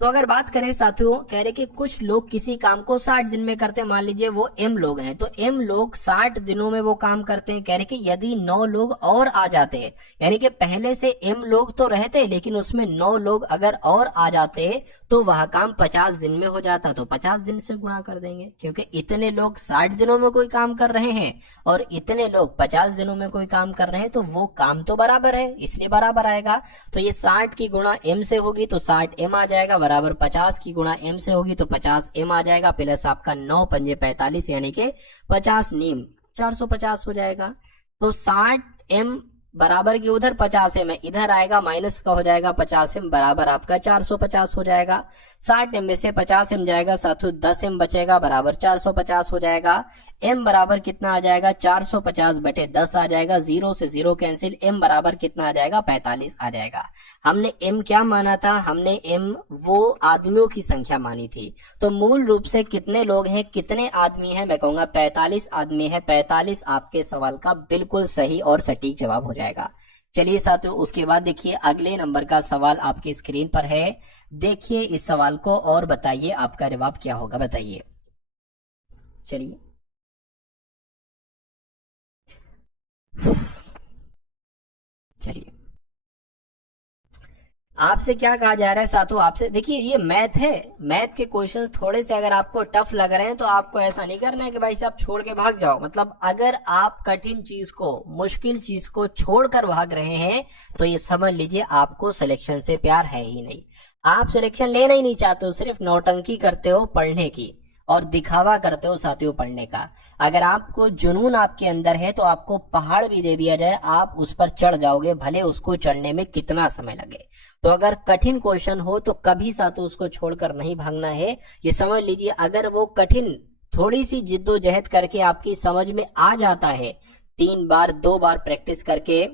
तो अगर बात करें साथियों, कह रहे कि कुछ लोग किसी काम को 60 दिन में करते हैं, मान लीजिए वो m लोग हैं, तो m लोग 60 दिनों में वो काम करते हैं। कह रहे कि यदि 9 लोग और आ जाते हैं, यानी कि पहले से m लोग तो रहते लेकिन उसमें 9 लोग अगर और आ जाते तो वह काम 50 दिन में हो जाता। तो 50 दिन से गुणा कर देंगे, क्योंकि इतने लोग 60 दिनों में कोई काम कर रहे हैं और इतने लोग 50 दिनों में कोई काम कर रहे हैं, तो वो काम तो बराबर है, इसलिए बराबर आएगा। तो ये 60 की गुणा m से होगी तो 60 m आ जाएगा, बराबर 50 की गुणा m से होगी तो 50 m आ जाएगा, प्लस आपका 9 पंजे 45 यानी कि 50 नीम 450 हो जाएगा। तो 60 m बराबर की उधर 50 m है, इधर आएगा माइनस का हो जाएगा 50 m, बराबर आपका 450 हो जाएगा। 60 m में से 50 m जाएगा साथियों, 10 m बचेगा, बराबर 450 हो जाएगा। m बराबर कितना आ जाएगा, 450 बटे 10 आ जाएगा, 0 से 0 कैंसिल, m बराबर कितना आ जाएगा, 45 आ जाएगा। हमने m क्या माना था, हमने m वो आदमियों की संख्या मानी थी। तो मूल रूप से कितने लोग हैं, कितने आदमी हैं, मैं कहूंगा 45 आदमी है। 45 आपके सवाल का बिल्कुल सही और सटीक जवाब हो जाएगा। चलिए साथियों उसके बाद देखिए अगले नंबर का सवाल आपकी स्क्रीन पर है, देखिए इस सवाल को और बताइए आपका जवाब क्या होगा, बताइए। चलिए चलिए आपसे क्या कहा जा रहा है साथियों, आपसे देखिए ये मैथ है, मैथ के क्वेश्चन थोड़े से अगर आपको टफ लग रहे हैं तो आपको ऐसा नहीं करना है कि भाई साहब छोड़ के भाग जाओ। मतलब अगर आप कठिन चीज को, मुश्किल चीज को छोड़कर भाग रहे हैं तो ये समझ लीजिए आपको सिलेक्शन से प्यार है ही नहीं, आप सिलेक्शन लेना ही नहीं चाहते हो, सिर्फ नौटंकी करते हो पढ़ने की और दिखावा करते हो साथियों पढ़ने का। अगर आपको जुनून आपके अंदर है तो आपको पहाड़ भी दे दिया जाए आप उस पर चढ़ जाओगे, भले उसको चढ़ने में कितना समय लगे। तो अगर कठिन क्वेश्चन हो तो कभी साथियों उसको छोड़कर नहीं भागना है, ये समझ लीजिए। अगर वो कठिन थोड़ी सी जिद्दोजहद करके आपकी समझ में आ जाता है, 3 बार 2 बार प्रैक्टिस करके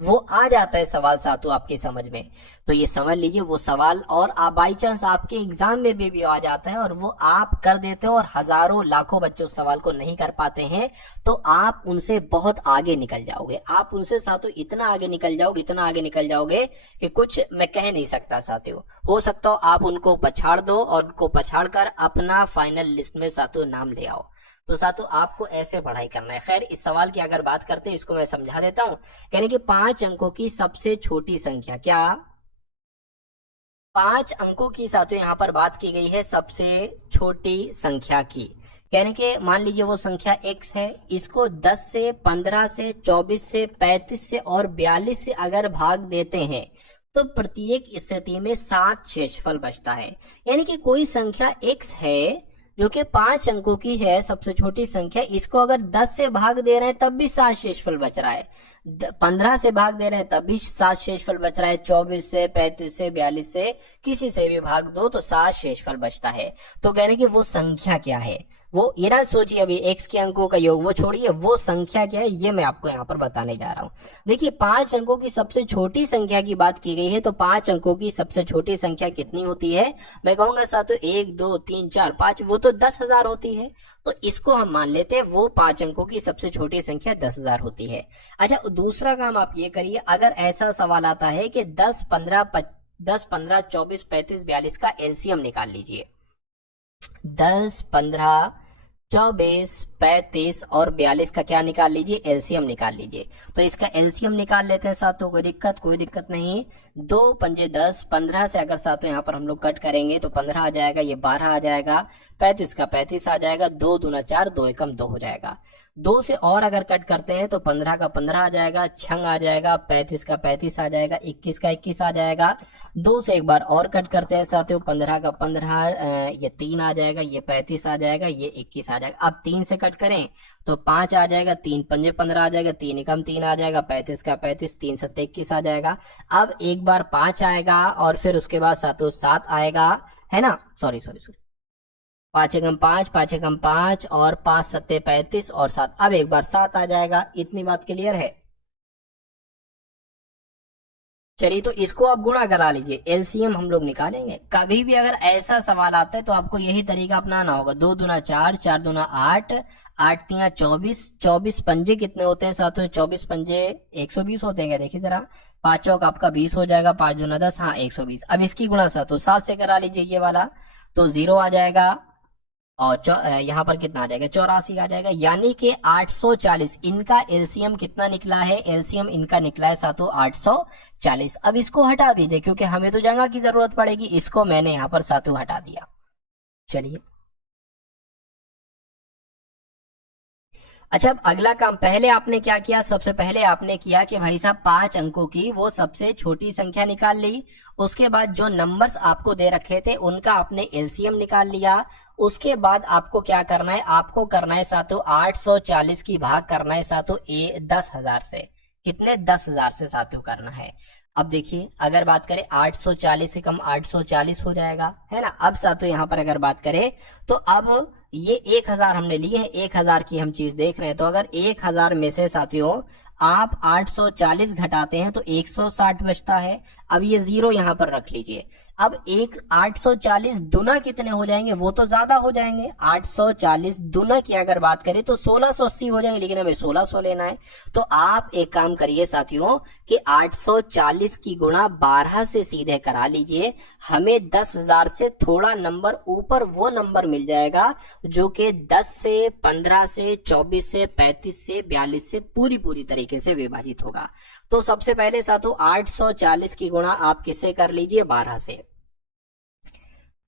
वो आ जाता है सवाल साथियों आपकी समझ में, तो ये समझ लीजिए वो सवाल और आप बाई चांस आपके एग्जाम में भी आ जाता है और वो आप कर देते हो और हजारों लाखों बच्चे उस सवाल को नहीं कर पाते हैं, तो आप उनसे बहुत आगे निकल जाओगे। आप उनसे साथियों इतना आगे निकल जाओगे, इतना आगे निकल जाओगे कि कुछ मैं कह नहीं सकता साथियों। हो सकता हो आप उनको पछाड़ दो और उनको पछाड़ कर अपना फाइनल लिस्ट में साथियों नाम ले आओ। तो साथियों आपको ऐसे पढ़ाई करना है। खैर इस सवाल की अगर बात करते हैं, इसको मैं समझा देता हूं। कहने कि 5 अंकों की सबसे छोटी संख्या क्या 5 अंकों की साथ यहाँ पर बात की गई है सबसे छोटी संख्या की। यानी कि मान लीजिए वो संख्या x है, इसको 10 से, 15 से, 24 से, 35 से और 42 से अगर भाग देते हैं तो प्रत्येक स्थिति में 7 शेषफल बचता है। यानी कि कोई संख्या x है जो कि 5 अंकों की है, सबसे छोटी संख्या, इसको अगर 10 से भाग दे रहे हैं तब भी 7 शेषफल बच रहा है, 15 से भाग दे रहे हैं तब भी 7 शेषफल बच रहा है, 24 से, 35 से, 42 से, किसी से भी भाग दो तो 7 शेषफल बचता है। तो कहने की वो संख्या क्या है, वो ये ना सोचिए अभी x के अंकों का योग, वो छोड़िए, वो संख्या क्या है ये मैं आपको यहाँ पर बताने जा रहा हूँ। देखिए 5 अंकों की सबसे छोटी संख्या की बात की गई है, तो 5 अंकों की सबसे छोटी संख्या कितनी होती है? मैं कहूंगा साथ 1 2 3 4 5, वो तो 10,000 होती है। तो इसको हम मान लेते हैं वो 5 अंकों की सबसे छोटी संख्या 10,000 होती है। अच्छा दूसरा काम आप ये करिए, अगर ऐसा सवाल आता है कि 10 15 24 35 42 का एलसीएम निकाल लीजिए, 10 15 24 35 और 42 का क्या निकाल लीजिए? एलसीएम निकाल लीजिए। तो इसका एलसीएम निकाल लेते हैं साथों, कोई दिक्कत नहीं। 2 पंजे 10, 15 से अगर साथों यहाँ पर हम लोग कट करेंगे तो 15 आ जाएगा, ये 12 आ जाएगा, 35 का 35 आ जाएगा, 2 दूना 4, 2 एकम 2 हो जाएगा। 2 से और अगर कट करते हैं तो 15 का 15 आ जाएगा, छंग आ जाएगा, 35 का 35 आ जाएगा, 21 का 21 आ जाएगा। 2 से एक बार और कट करते हैं साथियों, 15 का 15, ये 3 आ जाएगा, ये 35 आ जाएगा, ये 21 आ जाएगा। अब 3 से कट करें तो 5 आ जाएगा, 3 पंजे 15 आ जाएगा, 3 एकम 3 आ जाएगा, 35 का 35, 3 सत्ते 21 आ जाएगा। अब एक बार 5 आएगा और फिर उसके बाद साथियों 7 आएगा, है ना, सॉरी 5 एकम 5, 5 एकम 5 और 5 सत्ते 35 और 7, अब एक बार 7 आ जाएगा। इतनी बात क्लियर है? चलिए तो इसको आप गुणा करा लीजिए, एलसीएम हम लोग निकालेंगे। कभी भी अगर ऐसा सवाल आता है तो आपको यही तरीका अपनाना होगा। 2 दूना 4, 4 दूना 8, 8 तिया 24, 24 पंजे कितने होते हैं साथियों? 24 पंजे 120 होते हैं क्या? देखिए जरा, 5 चौक आपका 20 हो जाएगा, 5 दूना 10, हाँ 120। अब इसकी गुणा साथियों 7 से करा लीजिए ये वाला, तो 0 आ जाएगा और यहाँ पर कितना आ जाएगा? 84 आ जाएगा। यानी कि 840 इनका एलसीएम कितना निकला है? एलसीएम इनका निकला है साथों 840। अब इसको हटा दीजिए क्योंकि हमें तो जगह की जरूरत पड़ेगी, इसको मैंने यहाँ पर साथों हटा दिया। चलिए अच्छा, अब अगला काम, पहले आपने क्या किया? सबसे पहले आपने किया कि भाई साहब 5 अंकों की वो सबसे छोटी संख्या निकाल ली। उसके बाद जो नंबर्स आपको दे रखे थे उनका आपने एलसीएम निकाल लिया। उसके बाद आपको क्या करना है? आपको करना है साथों 840 की भाग करना है साथों 10,000 से। कितने? 10,000 से साथों करना है। अब देखिए अगर बात करें 840 से कम 840 हो जाएगा, है ना। अब साथों यहाँ पर अगर बात करें तो अब ये 1000 हमने लिए है, 1000 की हम चीज देख रहे हैं। तो अगर 1000 में से साथियों आप 840 घटाते हैं तो 160 बचता है। अब ये 0 यहाँ पर रख लीजिए। अब 840 दुना कितने हो जाएंगे? वो तो ज्यादा हो जाएंगे। 840 दुना की अगर बात करें तो 1680 हो जाएंगे, लेकिन हमें 1600 लेना है। तो आप एक काम करिए साथियों कि 840 की गुणा 12 से सीधे करा लीजिए। हमें 10,000 से थोड़ा नंबर ऊपर वो नंबर मिल जाएगा जो कि 10 से, 15 से, 24 से, 35 से, 42 से पूरी तरीके से विभाजित होगा। तो सबसे पहले साथियों 840 की गुणा आप किससे कर लीजिए? 12 से।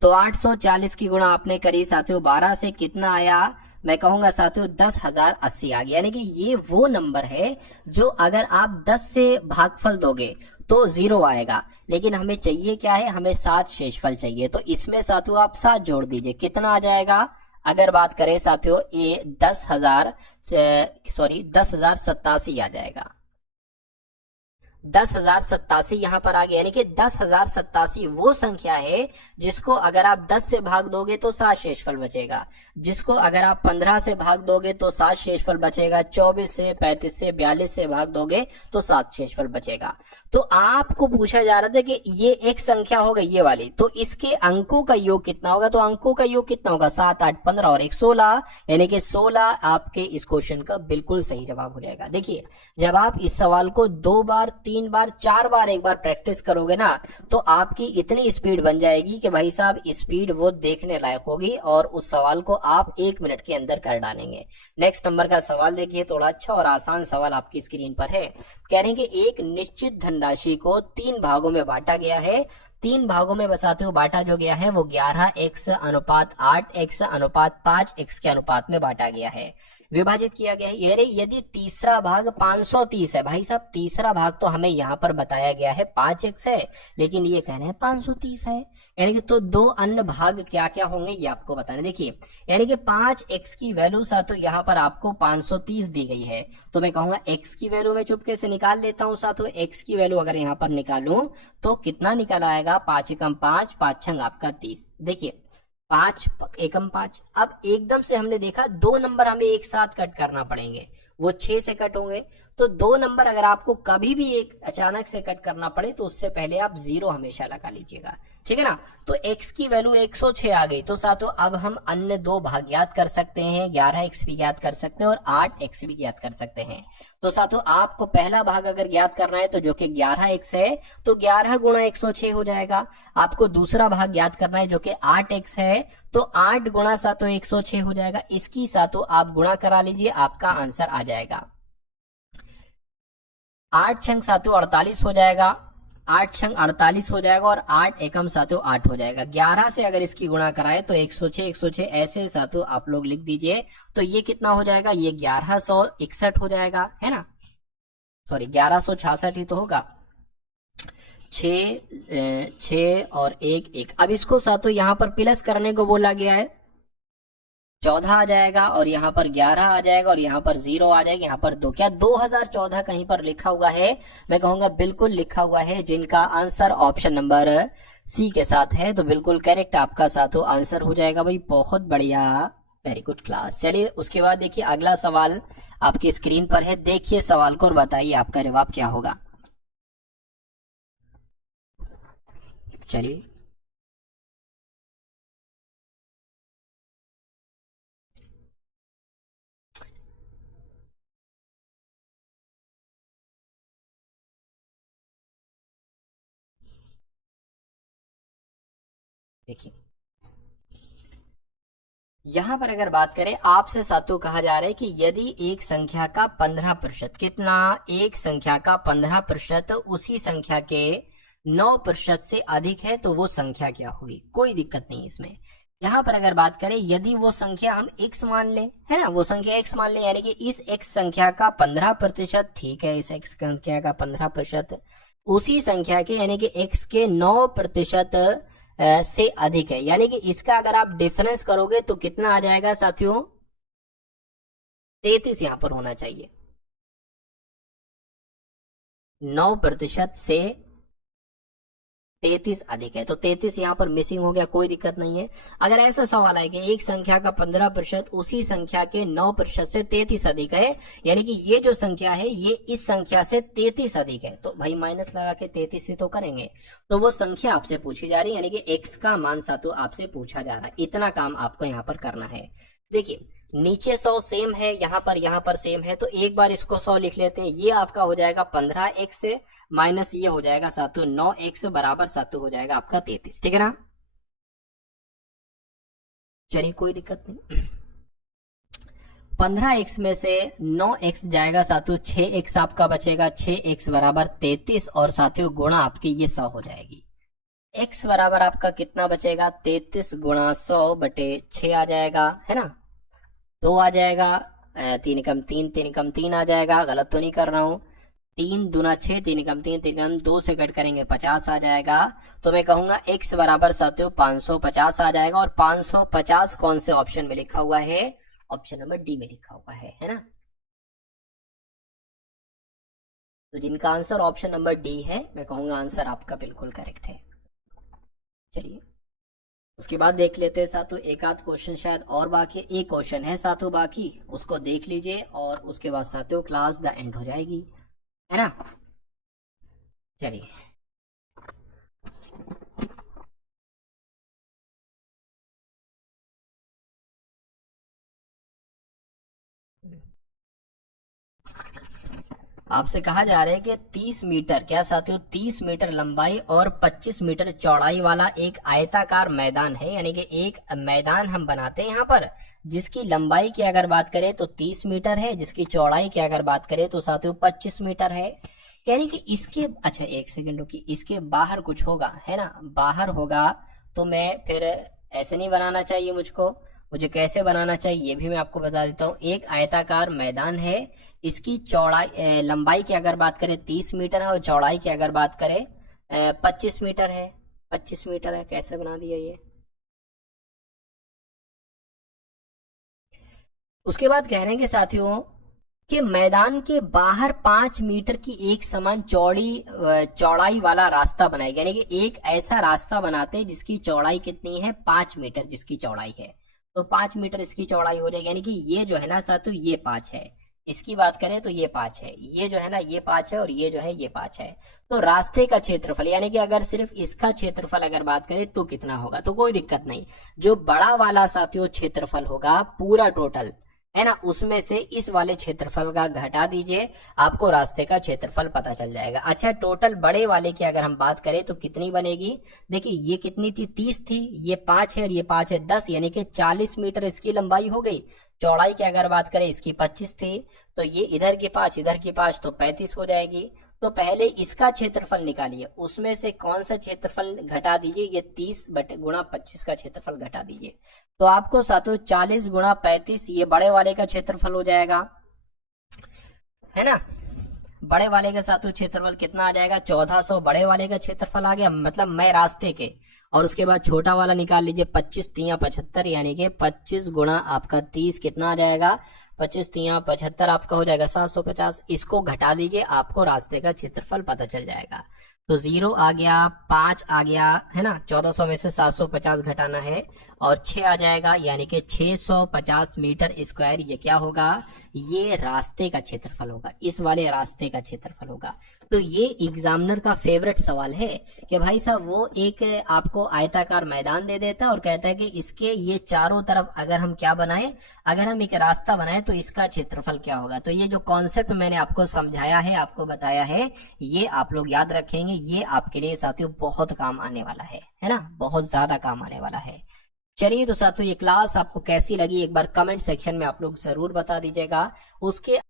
तो 840 की गुणा आपने करी साथियों 12 से, कितना आया? मैं कहूंगा साथियों 10,080 आ गया। यानी कि ये वो नंबर है जो अगर आप 10 से भागफल दोगे तो 0 आएगा, लेकिन हमें चाहिए क्या है? हमें 7 शेषफल चाहिए। तो इसमें साथियों आप 7 जोड़ दीजिए, कितना आ जाएगा? अगर बात करें साथियों ये 10,087 आ जाएगा। 10,087 यहाँ पर आ गया। यानी कि 10,087 वो संख्या है जिसको अगर आप 10 से भाग दोगे तो 7 शेषफल बचेगा, जिसको अगर आप 15 से भाग दोगे तो 7 शेषफल बचेगा, 24 से, 35 से, 42 से भाग दोगे तो 7 शेषफल बचेगा। तो आपको पूछा जा रहा था कि ये एक संख्या हो गई ये वाली, तो इसके अंकों का योग कितना होगा? तो अंकों का योग कितना होगा? 7 8 15 और 1 16, यानी कि 16 आपके इस क्वेश्चन का बिल्कुल सही जवाब हो जाएगा। देखिए जब आप इस सवाल को 2 बार 3 बार 4 बार एक बार प्रैक्टिस करोगे ना तो आपकी इतनी स्पीड बन जाएगी कि भाई साहब स्पीड वो देखने लायक होगी और उस सवाल को आप 1 मिनट के अंदर कर डालेंगे। नेक्स्ट नंबर का सवाल देखिए, थोड़ा अच्छा और आसान सवाल आपकी स्क्रीन पर है। कह रहे हैं कि एक निश्चित धनराशि को 3 भागों में बांटा गया है 3 भागों में साथियों बांटा जो गया है वो 11x/8x/5x के अनुपात में बांटा गया है, विभाजित किया गया है। यदि तीसरा भाग 530 है, भाई साहब तीसरा भाग तो हमें यहाँ पर बताया गया है 5x है, लेकिन ये कह रहे हैं 530 है, यानी कि तो दो अन्य भाग क्या क्या होंगे ये आपको बताना। देखिए यानी कि 5x की वैल्यू साथियों यहाँ पर आपको 530 दी गई है, तो मैं कहूंगा x की वैल्यू में चुपके से निकाल लेता हूँ साथियों। x की वैल्यू अगर यहाँ पर निकालूं तो कितना निकल आएगा, 5 एकम 5, 5 छंग आपका 30। देखिए 5 एकम 5। अब एकदम से हमने देखा दो नंबर हमें एक साथ कट करना पड़ेंगे, वो 6 से कट होंगे। तो दो नंबर अगर आपको कभी भी एक अचानक से कट करना पड़े तो उससे पहले आप 0 हमेशा लगा लीजिएगा, ठीक है ना। तो x की वैल्यू 106 आ गई, तो साथियों अब हम अन्य दो भाग ज्ञात कर सकते हैं, 11x भी ज्ञात कर सकते हैं और 8x भी ज्ञात कर सकते हैं। तो साथियों आपको पहला भाग अगर ज्ञात करना है तो जो कि 11x है, तो 11 गुणा 106 हो जाएगा। आपको दूसरा भाग ज्ञात करना है जो कि 8x है, तो 8 गुणा साथियों 106 हो जाएगा। इसकी साथियों आप गुणा करा लीजिए, आपका आंसर आ जाएगा 8 छंग साथियों 48 हो जाएगा, 8 छंग 48 हो जाएगा और 8 एकम साथियों 8 हो जाएगा। 11 से अगर इसकी गुणा कराए तो 106 106 ऐसे साथियों आप लोग लिख दीजिए। तो ये कितना हो जाएगा, ये 1161 हो जाएगा, है ना, सॉरी 1166 ही तो होगा। 6 और 1 अब इसको साथियों यहाँ पर प्लस करने को बोला गया है, 14 आ जाएगा और यहाँ पर 11 आ जाएगा और यहाँ पर 0 आ जाएगा, यहाँ पर 2। क्या 2014 कहीं पर लिखा हुआ है? मैं कहूंगा बिल्कुल लिखा हुआ है, जिनका आंसर ऑप्शन नंबर सी के साथ है, तो बिल्कुल करेक्ट आपका साथियों आंसर हो जाएगा भाई। बहुत बढ़िया, वेरी गुड क्लास। चलिए उसके बाद देखिए अगला सवाल आपकी स्क्रीन पर है, देखिए सवाल को और बताइए आपका जवाब क्या होगा। चलिए देखिए यहां पर अगर बात करें आपसे साथियों कहा जा रहा है कि यदि एक संख्या का 15%, कितना, एक संख्या का 15% उसी संख्या के 9% से अधिक है तो वो संख्या क्या होगी। कोई दिक्कत नहीं इसमें। यहाँ पर अगर बात करें यदि वो संख्या हम x मान लें, है ना, वो संख्या x मान लें, यानी कि इस x संख्या का 15%, ठीक है, इस x संख्या का 15% उसी संख्या के यानी कि x के 9% से अधिक है, यानी कि इसका अगर आप डिफरेंस करोगे तो कितना आ जाएगा साथियों, 33 यहां पर होना चाहिए। 9% से 33 अधिक है, तो 33 यहां पर मिसिंग हो गया, कोई दिक्कत नहीं है। अगर ऐसा सवाल है कि एक संख्या का 15% उसी संख्या के 9% से 33 अधिक है, यानी कि ये जो संख्या है ये इस संख्या से 33 अधिक है, तो भाई माइनस लगा के 33 ही तो करेंगे। तो वो संख्या आपसे पूछी जा रही है, यानी कि x का मान साथियों आपसे पूछा जा रहा है। इतना काम आपको यहाँ पर करना है। देखिए नीचे 100 सेम है, यहाँ पर सेम है, तो एक बार इसको 100 लिख लेते हैं। ये आपका हो जाएगा 15x माइनस ये हो जाएगा साथियों 9x बराबर साथियों हो जाएगा आपका 33, ठीक है ना। चलिए कोई दिक्कत नहीं। 15x में से 9x जाएगा साथियों, 6x आपका बचेगा, 6x बराबर 33 और साथियों गुणा आपकी ये 100 हो जाएगी। x बराबर आपका कितना बचेगा, 33 गुणा 100 बटे 6 आ जाएगा, है ना, 2 आ जाएगा, 3 एकम 3, 3 एकम 3 आ जाएगा, गलत तो नहीं कर रहा हूं, 3 दूना 6, 3 एकम 3, 3 एकम 2 से कट करेंगे 50 आ जाएगा। तो मैं कहूंगा x बराबर साथियों 550 आ जाएगा, और 550 कौन से ऑप्शन में लिखा हुआ है, ऑप्शन नंबर डी में लिखा हुआ है ना। तो जिनका आंसर ऑप्शन नंबर डी है, मैं कहूंगा आंसर आपका बिल्कुल करेक्ट है। चलिए उसके बाद देख लेते हैं साथियों एक आध क्वेश्चन, शायद और बाकी, एक क्वेश्चन है साथियों बाकी, उसको देख लीजिए और उसके बाद साथियों क्लास द एंड हो जाएगी, है ना। चलिए आपसे कहा जा रहा है कि 30 मीटर, क्या साथियों, 30 मीटर लंबाई और 25 मीटर चौड़ाई वाला एक आयताकार मैदान है, यानी कि एक मैदान हम बनाते हैं यहाँ पर, जिसकी लंबाई की अगर बात करें तो 30 मीटर है, जिसकी चौड़ाई की अगर बात करें तो साथियों 25 मीटर है। यानी कि इसके, अच्छा एक सेकंड रुकिए, इसके बाहर कुछ होगा है ना, बाहर होगा तो मैं फिर ऐसे नहीं बनाना चाहिए मुझको, मुझे कैसे बनाना चाहिए ये भी मैं आपको बता देता हूँ। एक आयताकार मैदान है, इसकी चौड़ाई लंबाई की अगर बात करें 30 मीटर है और चौड़ाई की अगर बात करें 25 मीटर है, 25 मीटर है। कैसे बना दिया ये। उसके बाद कह रहे हैं कि साथियों कि मैदान के बाहर 5 मीटर की एक समान चौड़ाई वाला रास्ता बनाएगा, यानी कि एक ऐसा रास्ता बनाते हैं जिसकी चौड़ाई कितनी है, 5 मीटर जिसकी चौड़ाई है, तो 5 मीटर इसकी चौड़ाई हो जाएगी। यानी कि ये जो है ना साथियों ये 5 है, इसकी बात करें तो ये 5 है, ये जो है ना ये 5 है और ये जो है ये 5 है। तो रास्ते का क्षेत्रफल, यानी कि अगर सिर्फ इसका क्षेत्रफल अगर बात करें तो कितना होगा, तो कोई दिक्कत नहीं, जो बड़ा वाला साथियों क्षेत्रफल होगा पूरा टोटल है ना, उसमें से इस वाले क्षेत्रफल का घटा दीजिए, आपको रास्ते का क्षेत्रफल पता चल जाएगा। अच्छा टोटल बड़े वाले की अगर हम बात करें तो कितनी बनेगी, देखिए ये कितनी थी, 30 थी, ये 5 है और ये 5 है 10, यानी कि 40 मीटर इसकी लंबाई हो गई। चौड़ाई की अगर बात करें इसकी 25 थी, तो ये इधर की 5 इधर की 5 तो 35 हो जाएगी। तो पहले इसका क्षेत्रफल निकालिए, उसमें से कौन सा क्षेत्रफल घटा दीजिए, ये 30 बटे गुणा 25 का क्षेत्रफल घटा दीजिए, तो आपको सातों 40 गुणा 35 ये बड़े वाले का क्षेत्रफल हो जाएगा, है ना। बड़े वाले के साथ क्षेत्रफल कितना आ जाएगा, 1400 बड़े वाले का क्षेत्रफल आ गया, मतलब मैं रास्ते के। और उसके बाद छोटा वाला निकाल लीजिए, 25 तिया 75, यानी कि 25 गुणा आपका 30 कितना आ जाएगा, 25 तिया 75 आपका हो जाएगा 750। इसको घटा दीजिए, आपको रास्ते का क्षेत्रफल पता चल जाएगा। तो 0 आ गया, 5 आ गया, है ना, 1400 में से 750 घटाना है और 6 आ जाएगा, यानी कि 650 मीटर स्क्वायर ये क्या होगा, ये रास्ते का क्षेत्रफल होगा, इस वाले रास्ते का क्षेत्रफल होगा। तो ये एग्जामिनर का फेवरेट सवाल है कि भाई साहब वो एक आपको आयताकार मैदान दे देता है और कहता है कि इसके ये चारों तरफ अगर हम क्या बनाए, अगर हम एक रास्ता बनाए तो इसका क्षेत्रफल क्या होगा। तो ये जो कॉन्सेप्ट मैंने आपको समझाया है, आपको बताया है, ये आप लोग याद रखेंगे, ये आपके लिए साथियों बहुत काम आने वाला है ना, बहुत ज्यादा काम आने वाला है। चलिए तो साथियों ये क्लास आपको कैसी लगी एक बार कमेंट सेक्शन में आप लोग जरूर बता दीजिएगा। उसके